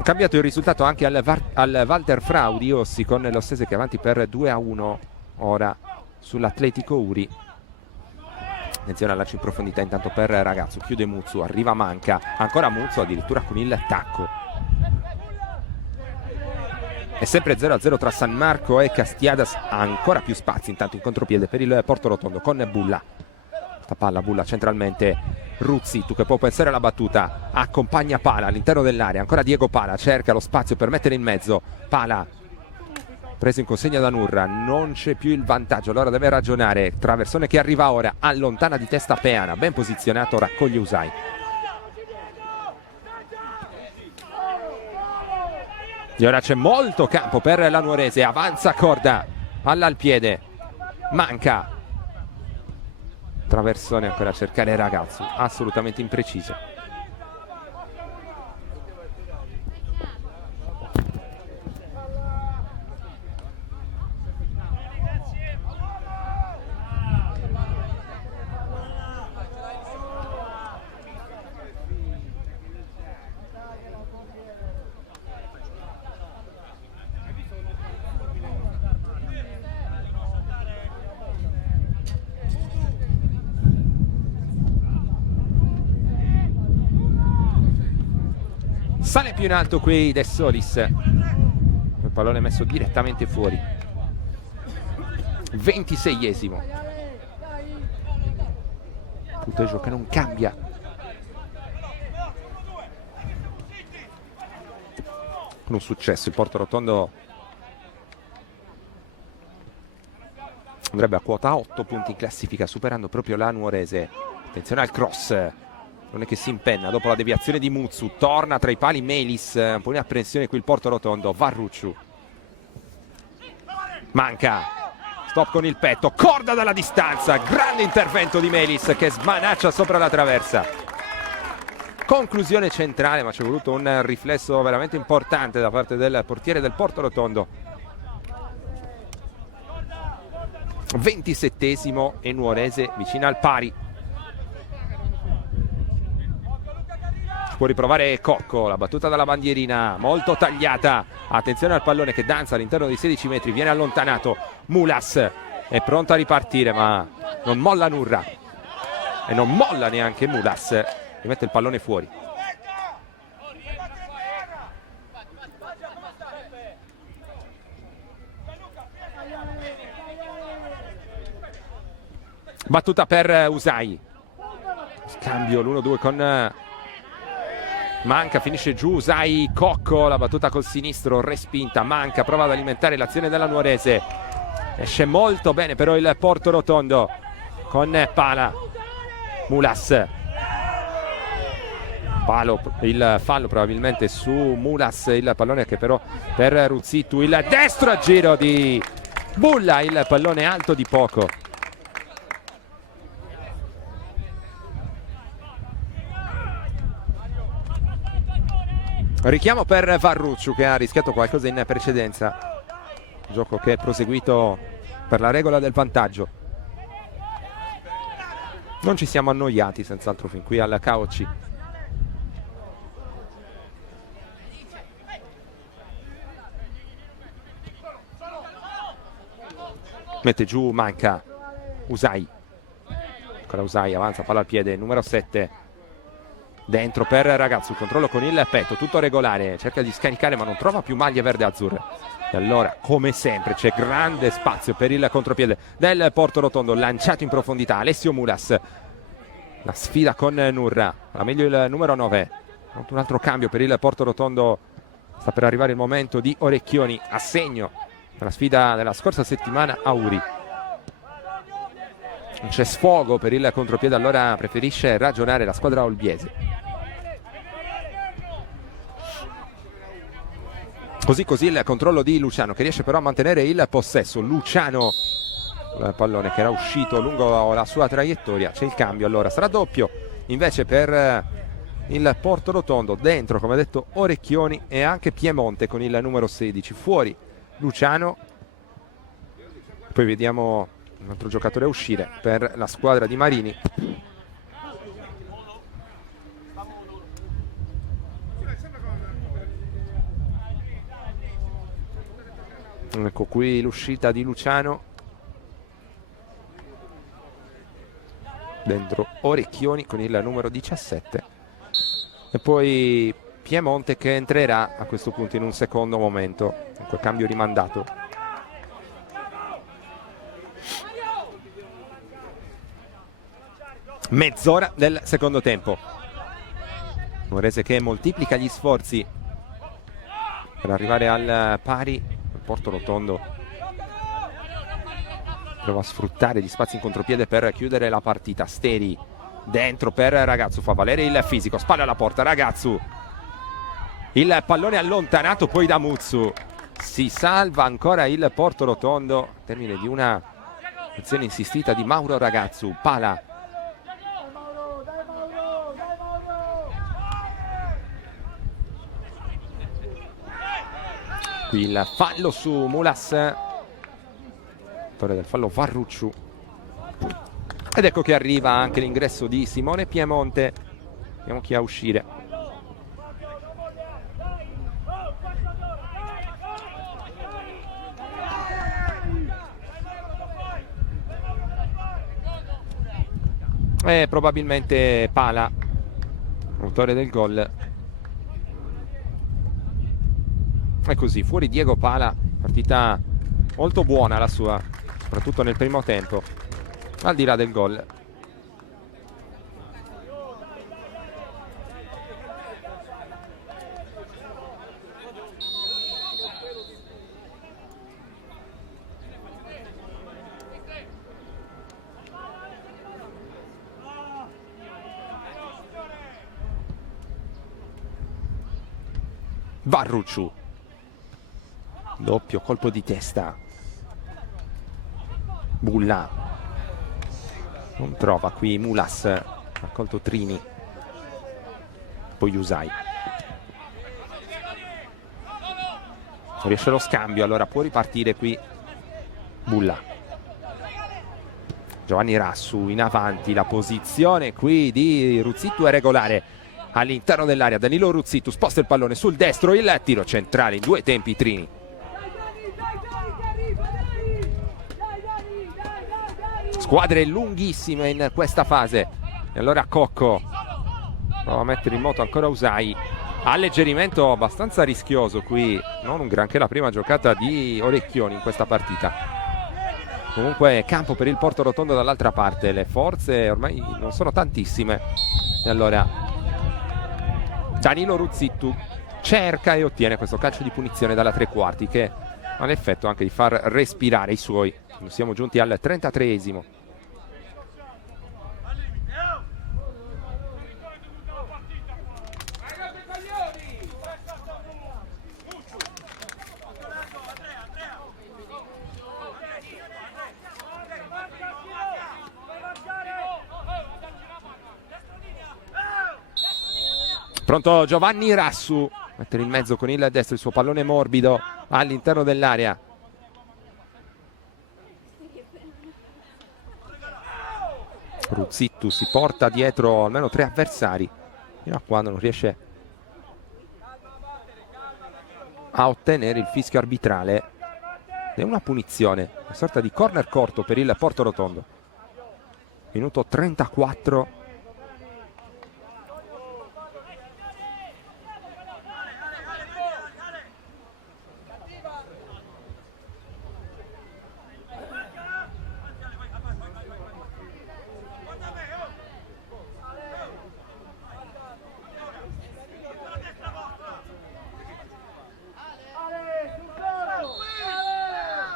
cambiato il risultato anche al Walter Fraudi, Ossi con l'Ossese che è avanti per 2-1 ora sull'Atletico Uri. Attenzione al lancio in profondità intanto per Ragazzo, chiude Muzzu, arriva Manca, ancora Muzzu addirittura con il tacco. È sempre 0-0 tra San Marco e Castiadas, ancora più spazi intanto in contropiede per il Porto Rotondo con Bulla. Questa palla Bulla centralmente, Ruzzi, tu che può pensare alla battuta, accompagna Pala all'interno dell'area, ancora Diego Pala, cerca lo spazio per mettere in mezzo, Pala preso in consegna da Nurra, non c'è più il vantaggio, allora deve ragionare, traversone che arriva ora, allontana di testa Peana, ben posizionato, raccoglie Usai. E ora c'è molto campo per la Nuorese, avanza Corda, palla al piede, Manca, traversone ancora a cercare Ragazzo, assolutamente impreciso. Sale più in alto qui De Solis, il pallone messo direttamente fuori. 26esimo, punteggio che non cambia. Con un successo il Porto Rotondo andrebbe a quota 8 punti in classifica, superando proprio la Nuorese. Attenzione al cross, non è che si impenna dopo la deviazione di Muzzu, torna tra i pali Melis, un po' in apprensione qui il Porto Rotondo, Varrucciu, Manca, stop con il petto, Corda dalla distanza, grande intervento di Melis che smanaccia sopra la traversa. Conclusione centrale, ma c'è voluto un riflesso veramente importante da parte del portiere del Porto Rotondo. 27esimo e Nuorese vicina al pari. Può riprovare Cocco, la battuta dalla bandierina molto tagliata, attenzione al pallone che danza all'interno dei 16 metri, viene allontanato, Mulas è pronto a ripartire ma non molla Nurra e non molla neanche Mulas, mette il pallone fuori. Battuta per Usai, scambio l'1-2 con Manca, finisce giù Usai, Cocco, la battuta col sinistro, respinta, Manca prova ad alimentare l'azione della Nuorese, esce molto bene però il Porto Rotondo con Pala, Mulas, il fallo probabilmente su Mulas, il pallone che però per Ruzzitu, il destro a giro di Bulla, il pallone alto di poco. Richiamo per Varrucciu che ha rischiato qualcosa in precedenza, gioco che è proseguito per la regola del vantaggio. Non ci siamo annoiati senz'altro fin qui al KOC. Mette giù Manca, Usai, ancora Usai, avanza, palla al piede, numero 7 dentro per Ragazzu, controllo con il petto, tutto regolare, cerca di scaricare ma non trova più maglie verde azzurre. E allora, come sempre, c'è grande spazio per il contropiede del Porto Rotondo, lanciato in profondità, Alessio Mulas. La sfida con Nurra, la meglio il numero 9. Un altro cambio per il Porto Rotondo, sta per arrivare il momento di Orecchioni, a segno della sfida della scorsa settimana a Uri. Non c'è sfogo per il contropiede, allora preferisce ragionare la squadra olbiese. Così il controllo di Luciano, che riesce però a mantenere il possesso. Luciano, il pallone che era uscito lungo la sua traiettoria, c'è il cambio, allora sarà doppio invece per il Porto Rotondo. Dentro, come detto, Orecchioni e anche Piemonte con il numero 16, fuori Luciano. Poi vediamo un altro giocatore a uscire per la squadra di Marini. Ecco qui l'uscita di Luciano. Dentro Orecchioni con il numero 17. E poi Piemonte che entrerà a questo punto in un secondo momento. Ecco, cambio rimandato. Mezz'ora del secondo tempo. Nuorese che moltiplica gli sforzi per arrivare al pari. Porto Rotondo prova a sfruttare gli spazi in contropiede per chiudere la partita. Steri dentro per Ragazzu, fa valere il fisico, spalla alla porta Ragazzu, il pallone allontanato poi da Muzzu. Si salva ancora il Porto Rotondo al termine di una azione insistita di Mauro Ragazzu. Pala, qui il fallo su Mulas, autore del fallo Varrucciu. Ed ecco che arriva anche l'ingresso di Simone Piemonte. Vediamo chi a uscire. E probabilmente Pala, autore del gol. E così, fuori Diego Pala, partita molto buona la sua, soprattutto nel primo tempo, al di là del gol. Varrucciu, doppio colpo di testa. Bulla non trova qui Mulas, ha colto Trini, poi Usai, non riesce lo scambio, allora può ripartire qui Bulla. Giovanni Rassu in avanti, la posizione qui di Ruzzittu è regolare all'interno dell'area. Danilo Ruzzittu sposta il pallone sul destro, il tiro centrale in due tempi Trini. Squadre lunghissime in questa fase. E allora Cocco prova a mettere in moto ancora Usai. Alleggerimento abbastanza rischioso qui, non un granché la prima giocata di Orecchioni in questa partita. Comunque campo per il Porto Rotondo dall'altra parte, le forze ormai non sono tantissime. E allora Danilo Ruzzittu cerca e ottiene questo calcio di punizione dalla tre quarti che ha l'effetto anche di far respirare i suoi. Siamo giunti al 33esimo. Pronto Giovanni Rassu, mettere in mezzo con il destro il suo pallone morbido all'interno dell'area. Ruzzittu si porta dietro almeno tre avversari fino a quando non riesce a ottenere il fischio arbitrale. È una punizione, una sorta di corner corto per il Porto Rotondo. Minuto 34.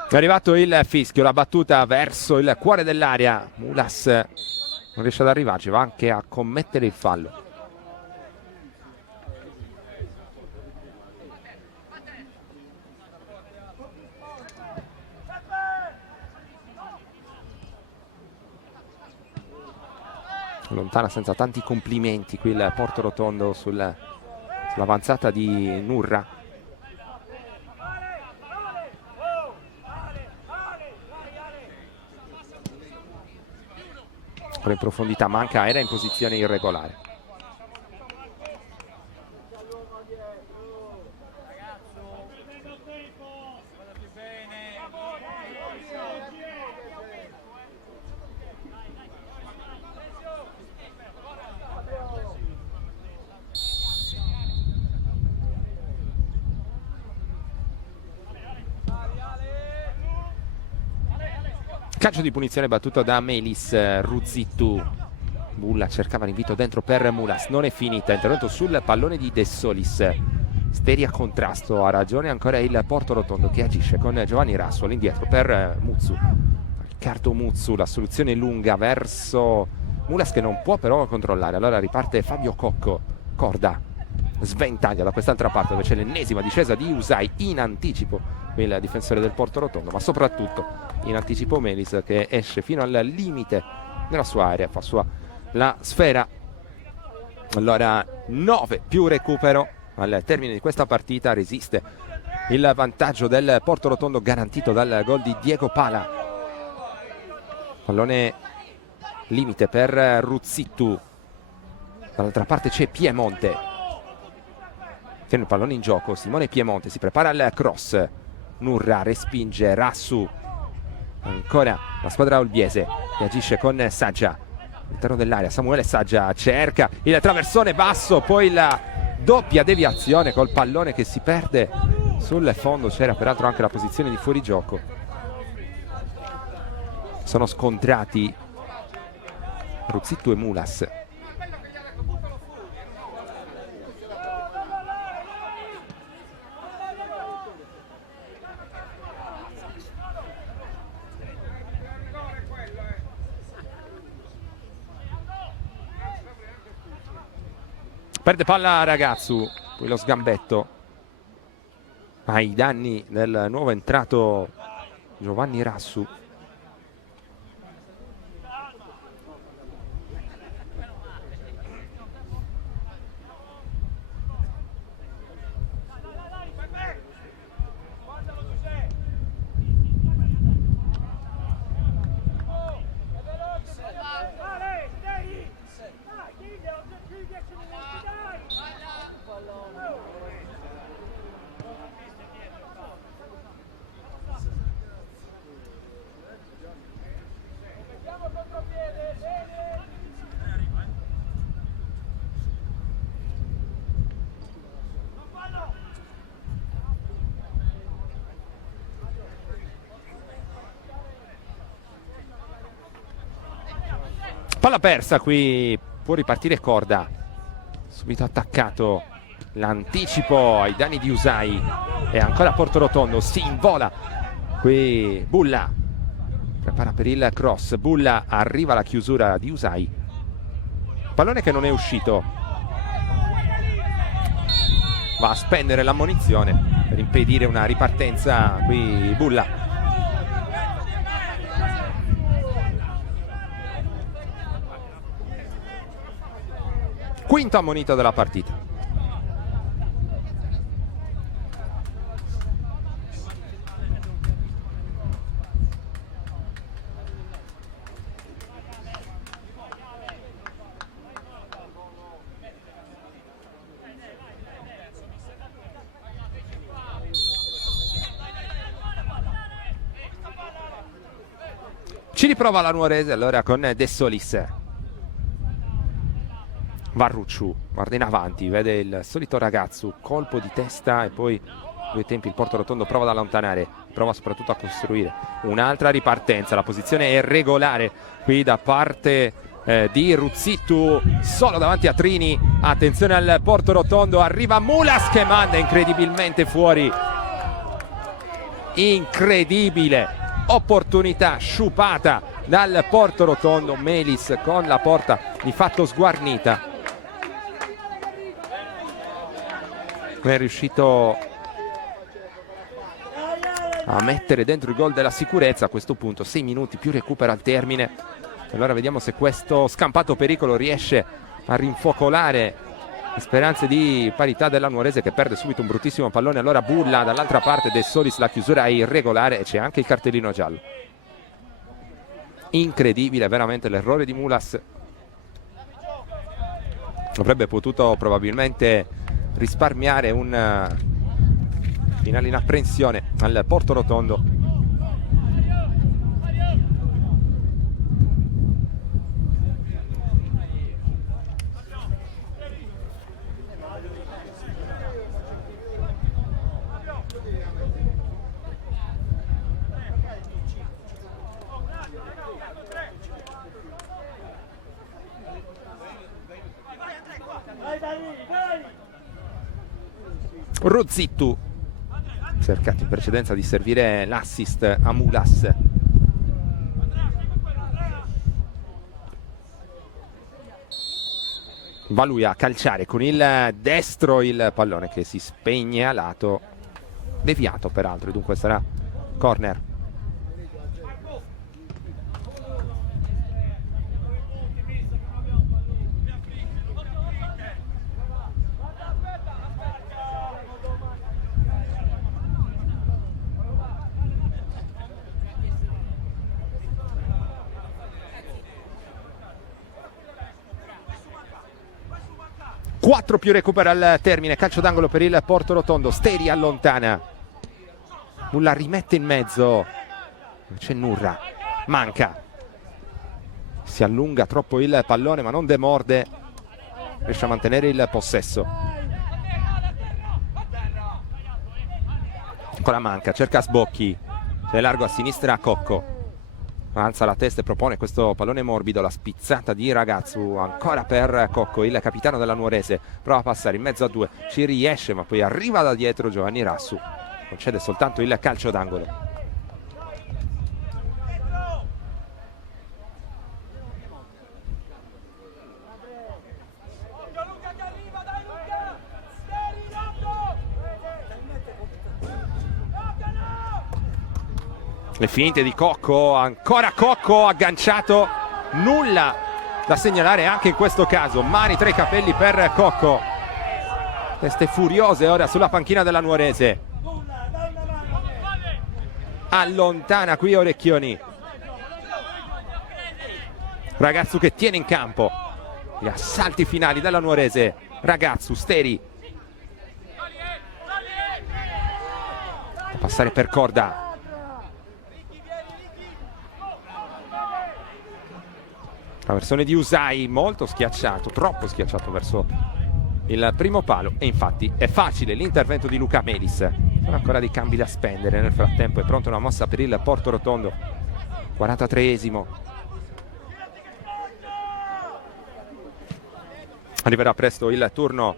È arrivato il fischio, la battuta verso il cuore dell'area. Mulas non riesce ad arrivarci, va anche a commettere il fallo. Lontana senza tanti complimenti qui il Porto Rotondo sull'avanzata di Nurra. In profondità manca, era in posizione irregolare. Calcio di punizione battuto da Melis. Ruzittu. Bulla cercava l'invito dentro per Mulas, non è finita. Intervento sul pallone di De Solis. Steria contrasto, ha ragione ancora il Porto Rotondo che agisce con Giovanni Rasso all'indietro per Muzzu. Riccardo Muzzu, la soluzione lunga verso Mulas che non può però controllare. Allora riparte Fabio Cocco. Corda sventaglia da quest'altra parte dove c'è l'ennesima discesa di Usai in anticipo il difensore del Porto Rotondo, ma soprattutto in anticipo Melis che esce fino al limite della sua area, fa sua la sfera. Allora 9 più recupero al termine di questa partita, resiste il vantaggio del Porto Rotondo garantito dal gol di Diego Pala. Pallone limite per Ruzittu, dall'altra parte c'è Piemonte, tiene il pallone in gioco Simone Piemonte, si prepara al cross. Nurra respinge Rassu, ancora la squadra olbiese che agisce con Saggia all'interno dell'area. Samuele Saggia cerca il traversone basso, poi la doppia deviazione col pallone che si perde sul fondo. C'era peraltro anche la posizione di fuorigioco. Sono scontrati Ruzittu e Mulas. Perde palla Ragazzu, poi lo sgambetto ai danni del nuovo entrato Giovanni Rassu. Palla persa, qui può ripartire Corda, subito attaccato l'anticipo ai danni di Usai e ancora Porto Rotondo si invola qui. Bulla prepara per il cross, Bulla arriva alla chiusura di Usai, pallone che non è uscito, va a spendere l'ammonizione per impedire una ripartenza qui Bulla. Quinto ammonito della partita. Ci riprova la Nuorese allora con De Solis. Varrucciu guarda in avanti, vede il solito Ragazzu, colpo di testa e poi due tempi il Porto Rotondo prova ad allontanare, prova soprattutto a costruire un'altra ripartenza. La posizione è regolare qui da parte di Ruzittu, solo davanti a Trini. Attenzione al Porto Rotondo, arriva Mulas che manda incredibilmente fuori incredibile opportunità sciupata dal Portorotondo. Melis con la porta di fatto sguarnita, non è riuscito a mettere dentro il gol della sicurezza. A questo punto 6 minuti più recupero al termine. Allora vediamo se questo scampato pericolo riesce a rinfocolare le speranze di parità della Nuorese, che perde subito un bruttissimo pallone. Allora Bulla dall'altra parte, De Solis, la chiusura è irregolare e c'è anche il cartellino giallo. Incredibile veramente l'errore di Mulas, avrebbe potuto probabilmente risparmiare un finale in apprensione al Portorotondo. Ruzittu cercato in precedenza di servire l'assist a Mulas. Va lui a calciare con il destro il pallone che si spegne a lato, deviato peraltro, e dunque sarà corner. Quattro più recupera al termine, calcio d'angolo per il Portorotondo. Steri allontana, Mulla rimette in mezzo, c'è Nurra, manca, si allunga troppo il pallone ma non demorde, riesce a mantenere il possesso. Ancora manca, cerca sbocchi, c'è largo a sinistra Cocco, alza la testa e propone questo pallone morbido, la spizzata di Ragazzu ancora per Cocco, il capitano della Nuorese, prova a passare in mezzo a due, ci riesce ma poi arriva da dietro Giovanni Rassu, concede soltanto il calcio d'angolo. Le finte di Cocco, ancora Cocco agganciato, nulla da segnalare anche in questo caso, mani tra i capelli per Cocco, teste furiose ora sulla panchina della Nuorese, allontana qui Orecchioni, Ragazzu che tiene in campo gli assalti finali della Nuorese. Ragazzu, Steri, può passare per Corda, la versione di Usai molto schiacciato, troppo schiacciato verso il primo palo, e infatti è facile l'intervento di Luca Melis. Sono ancora dei cambi da spendere, nel frattempo è pronta una mossa per il Portorotondo. 43esimo, arriverà presto il turno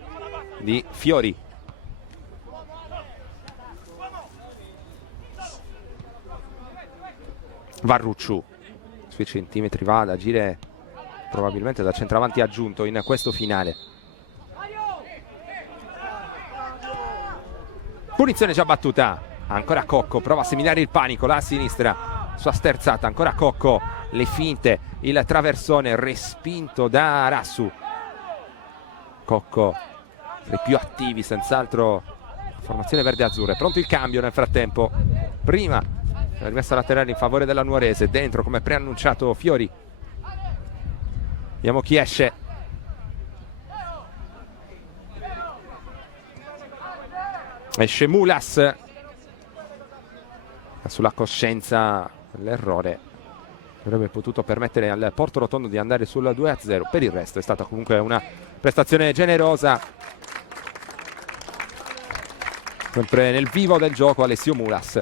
di Fiori. Varrucciu sui centimetri va ad agire probabilmente da centravanti aggiunto in questo finale. Punizione già battuta, ancora Cocco, prova a seminare il panico là a sinistra, sua sterzata, ancora Cocco, le finte, il traversone respinto da Rassu. Cocco tra i più attivi senz'altro, formazione verde-azzurra. È pronto il cambio nel frattempo, prima la rimessa laterale in favore della Nuorese, dentro come preannunciato Fiori. Vediamo chi esce. Esce Mulas, sulla coscienza l'errore avrebbe potuto permettere al Portorotondo di andare sul 2-0. Per il resto è stata comunque una prestazione generosa, sempre nel vivo del gioco Alessio Mulas.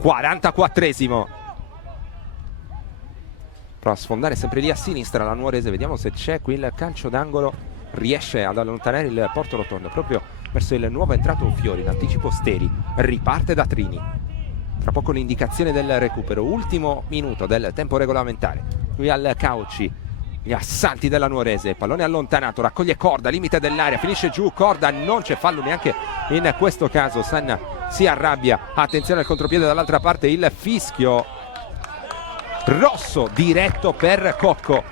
(44esimo). Prova a sfondare sempre lì a sinistra la Nuorese, vediamo se c'è qui il calcio d'angolo, riesce ad allontanare il Porto Rotondo proprio verso il nuovo entrato Fiori, in anticipo Steri, riparte da Trini. Tra poco l'indicazione del recupero, ultimo minuto del tempo regolamentare, qui al Caucci, gli assalti della Nuorese, pallone allontanato, raccoglie Corda, limite dell'area, finisce giù Corda, non c'è fallo neanche in questo caso, Sanna si arrabbia, attenzione al contropiede dall'altra parte, il fischio rosso diretto per Cocco,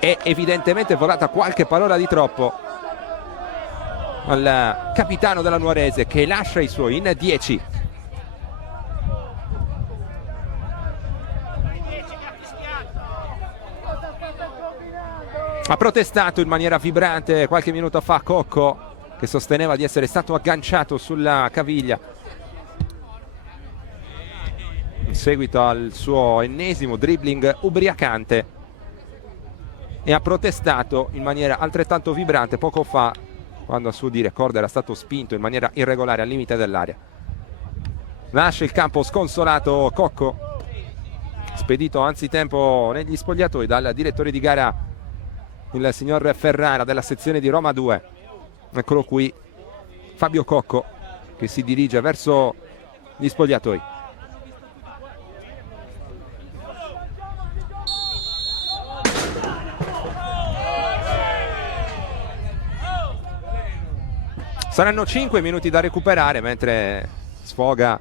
è evidentemente volata qualche parola di troppo al capitano della Nuorese che lascia i suoi in 10. Ha protestato in maniera vibrante qualche minuto fa Cocco, che sosteneva di essere stato agganciato sulla caviglia in seguito al suo ennesimo dribbling ubriacante, e ha protestato in maniera altrettanto vibrante poco fa quando a suo dire Corda era stato spinto in maniera irregolare al limite dell'area. Lascia il campo sconsolato Cocco, spedito anzitempo negli spogliatoi dal direttore di gara, il signor Ferrara della sezione di Roma 2. Eccolo qui Fabio Cocco che si dirige verso gli spogliatoi. Saranno 5 minuti da recuperare mentre sfoga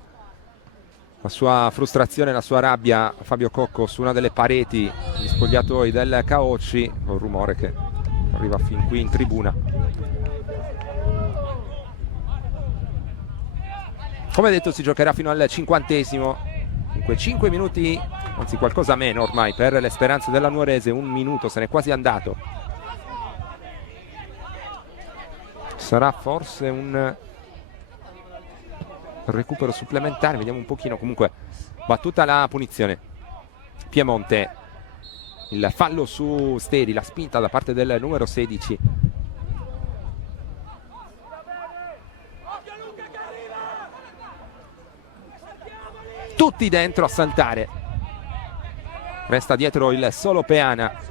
la sua frustrazione, la sua rabbia Fabio Cocco su una delle pareti degli spogliatoi del Caucci, un rumore che arriva fin qui in tribuna. Come detto si giocherà fino al 50°, dunque 5 minuti, anzi qualcosa meno ormai per le speranze della Nuorese, un minuto se n'è quasi andato. Sarà forse un recupero supplementare, vediamo un pochino. Comunque battuta la punizione Piemonte, il fallo su Steri, la spinta da parte del numero 16. Tutti dentro a saltare, resta dietro il solo Peana.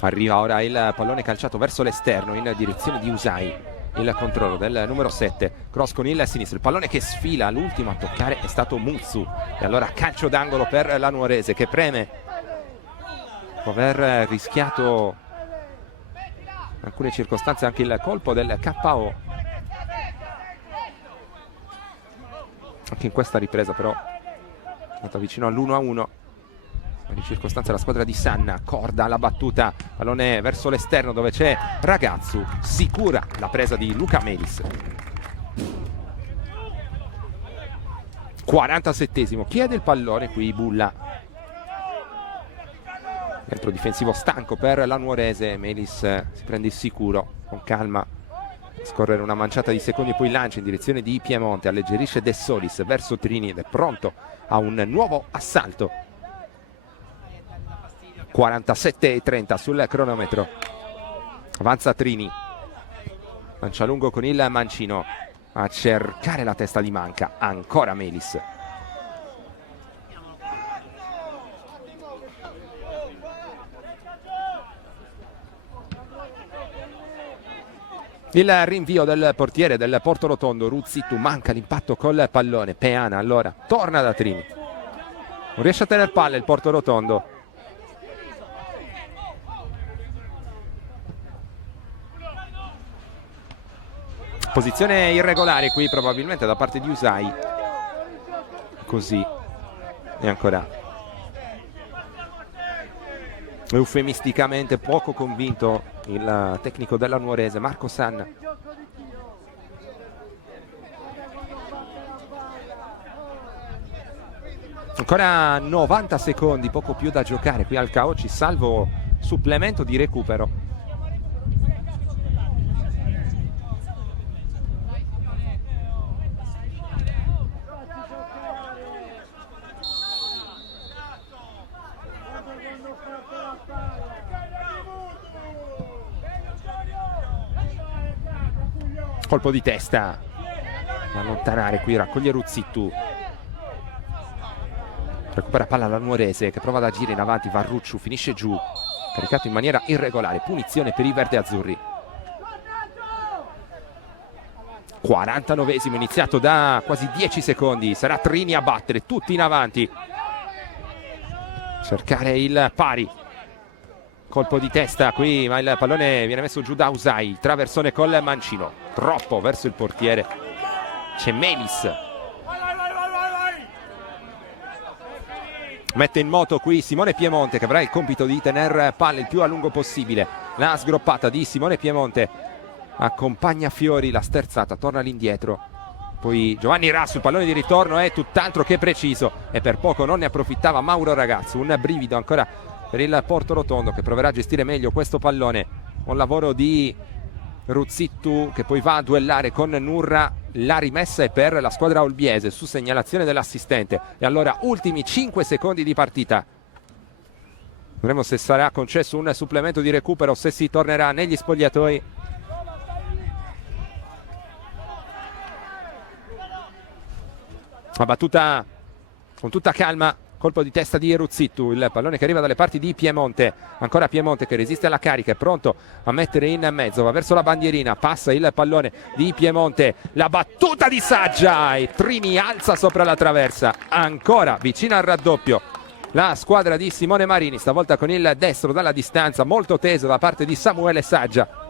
Arriva ora il pallone calciato verso l'esterno in direzione di Usai, il controllo del numero 7, cross con il sinistro, il pallone che sfila, l'ultimo a toccare è stato Muzzu, e allora calcio d'angolo per la Nuorese che preme dopo aver rischiato in alcune circostanze anche il colpo del KO. Anche in questa ripresa però è andata vicino all'1-1. di circostanza la squadra di Sanna. Corda alla battuta, pallone verso l'esterno dove c'è Ragazzu, sicura la presa di Luca Melis. 47esimo, chiede il pallone qui Bulla, centro difensivo stanco per la Nuorese. Melis si prende il sicuro con calma, scorrere una manciata di secondi e poi lancia in direzione di Piemonte, alleggerisce De Solis verso Trini ed è pronto a un nuovo assalto. 47:30 sul cronometro, avanza Trini, lancia lungo con il mancino a cercare la testa di Manca, ancora Melis. Il rinvio del portiere del Porto Rotondo, Ruzzitu, manca l'impatto col pallone. Peana allora torna da Trini, non riesce a tenere palla il Porto Rotondo. Posizione irregolare qui probabilmente da parte di Usai, così, e ancora eufemisticamente poco convinto il tecnico della Nuorese, Marco Sanna. Ancora 90 secondi, poco più da giocare qui al Caucci, salvo supplemento di recupero. Colpo di testa allontanare qui, raccoglie Ruzzittu, recupera palla la Nuorese che prova ad agire in avanti, Varrucciu finisce giù, caricato in maniera irregolare, punizione per i verde-azzurri. 49esimo, iniziato da quasi 10 secondi, sarà Trini a battere, tutti in avanti, cercare il pari, colpo di testa qui, ma il pallone viene messo giù da Usai, traversone col mancino, troppo verso il portiere, c'è Melis, mette in moto qui Simone Piemonte che avrà il compito di tenere palle il più a lungo possibile, la sgroppata di Simone Piemonte accompagna Fiori, la sterzata, torna all'indietro, poi Giovanni Rasso, il pallone di ritorno è tutt'altro che preciso e per poco non ne approfittava Mauro Ragazzo, un brivido ancora per il Porto Rotondo che proverà a gestire meglio questo pallone, un lavoro di Ruzzittu che poi va a duellare con Nurra, la rimessa è per la squadra olbiese su segnalazione dell'assistente e allora ultimi 5 secondi di partita, vedremo se sarà concesso un supplemento di recupero, se si tornerà negli spogliatoi. La battuta con tutta calma, colpo di testa di Ruzzittu, il pallone che arriva dalle parti di Piemonte, ancora Piemonte che resiste alla carica, è pronto a mettere in mezzo, va verso la bandierina, passa il pallone di Piemonte, la battuta di Saggia e Trini alza sopra la traversa, ancora vicino al raddoppio la squadra di Simone Marini, stavolta con il destro dalla distanza, molto teso da parte di Samuele Saggia.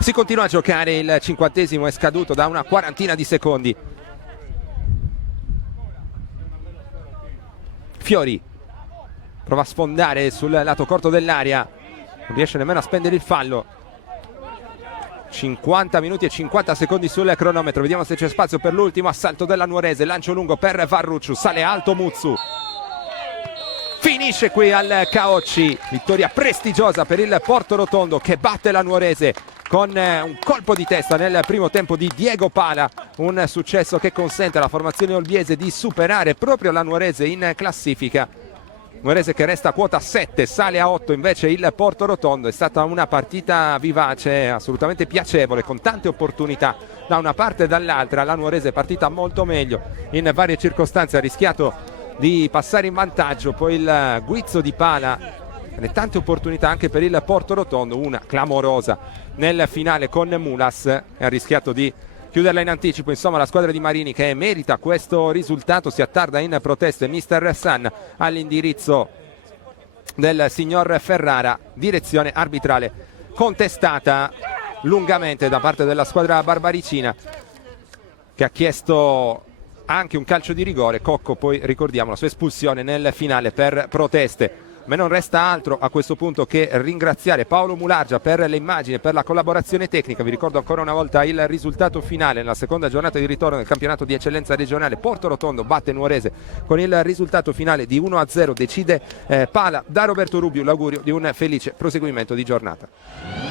Si continua a giocare, il 50esimo è scaduto da una quarantina di secondi. Fiori prova a sfondare sul lato corto dell'area, non riesce nemmeno a spendere il fallo. 50 minuti e 50 secondi sul cronometro, vediamo se c'è spazio per l'ultimo assalto della Nuorese, lancio lungo per Varrucciu, sale alto Muzzu, finisce qui al Caocci, vittoria prestigiosa per il Porto Rotondo che batte la Nuorese con un colpo di testa nel primo tempo di Diego Pala, un successo che consente alla formazione olbiese di superare proprio la Nuorese in classifica. Nuorese che resta a quota 7, sale a 8 invece il Porto Rotondo. È stata una partita vivace, assolutamente piacevole, con tante opportunità da una parte e dall'altra. La Nuorese è partita molto meglio in varie circostanze, ha rischiato di passare in vantaggio, poi il guizzo di Pala, le tante opportunità anche per il Porto Rotondo, una clamorosa nel finale con Mulas, e ha rischiato di chiuderla in anticipo. Insomma, la squadra di Marini che merita questo risultato, si attarda in proteste Mister San all'indirizzo del signor Ferrara, direzione arbitrale contestata lungamente da parte della squadra barbaricina che ha chiesto anche un calcio di rigore. Cocco poi, ricordiamo, la sua espulsione nel finale per proteste. Ma non resta altro a questo punto che ringraziare Paolo Mulargia per le immagini e per la collaborazione tecnica. Vi ricordo ancora una volta il risultato finale nella seconda giornata di ritorno del campionato di eccellenza regionale. Porto Rotondo batte Nuorese con il risultato finale di 1-0, decide Pala. Da Roberto Rubio l'augurio di un felice proseguimento di giornata.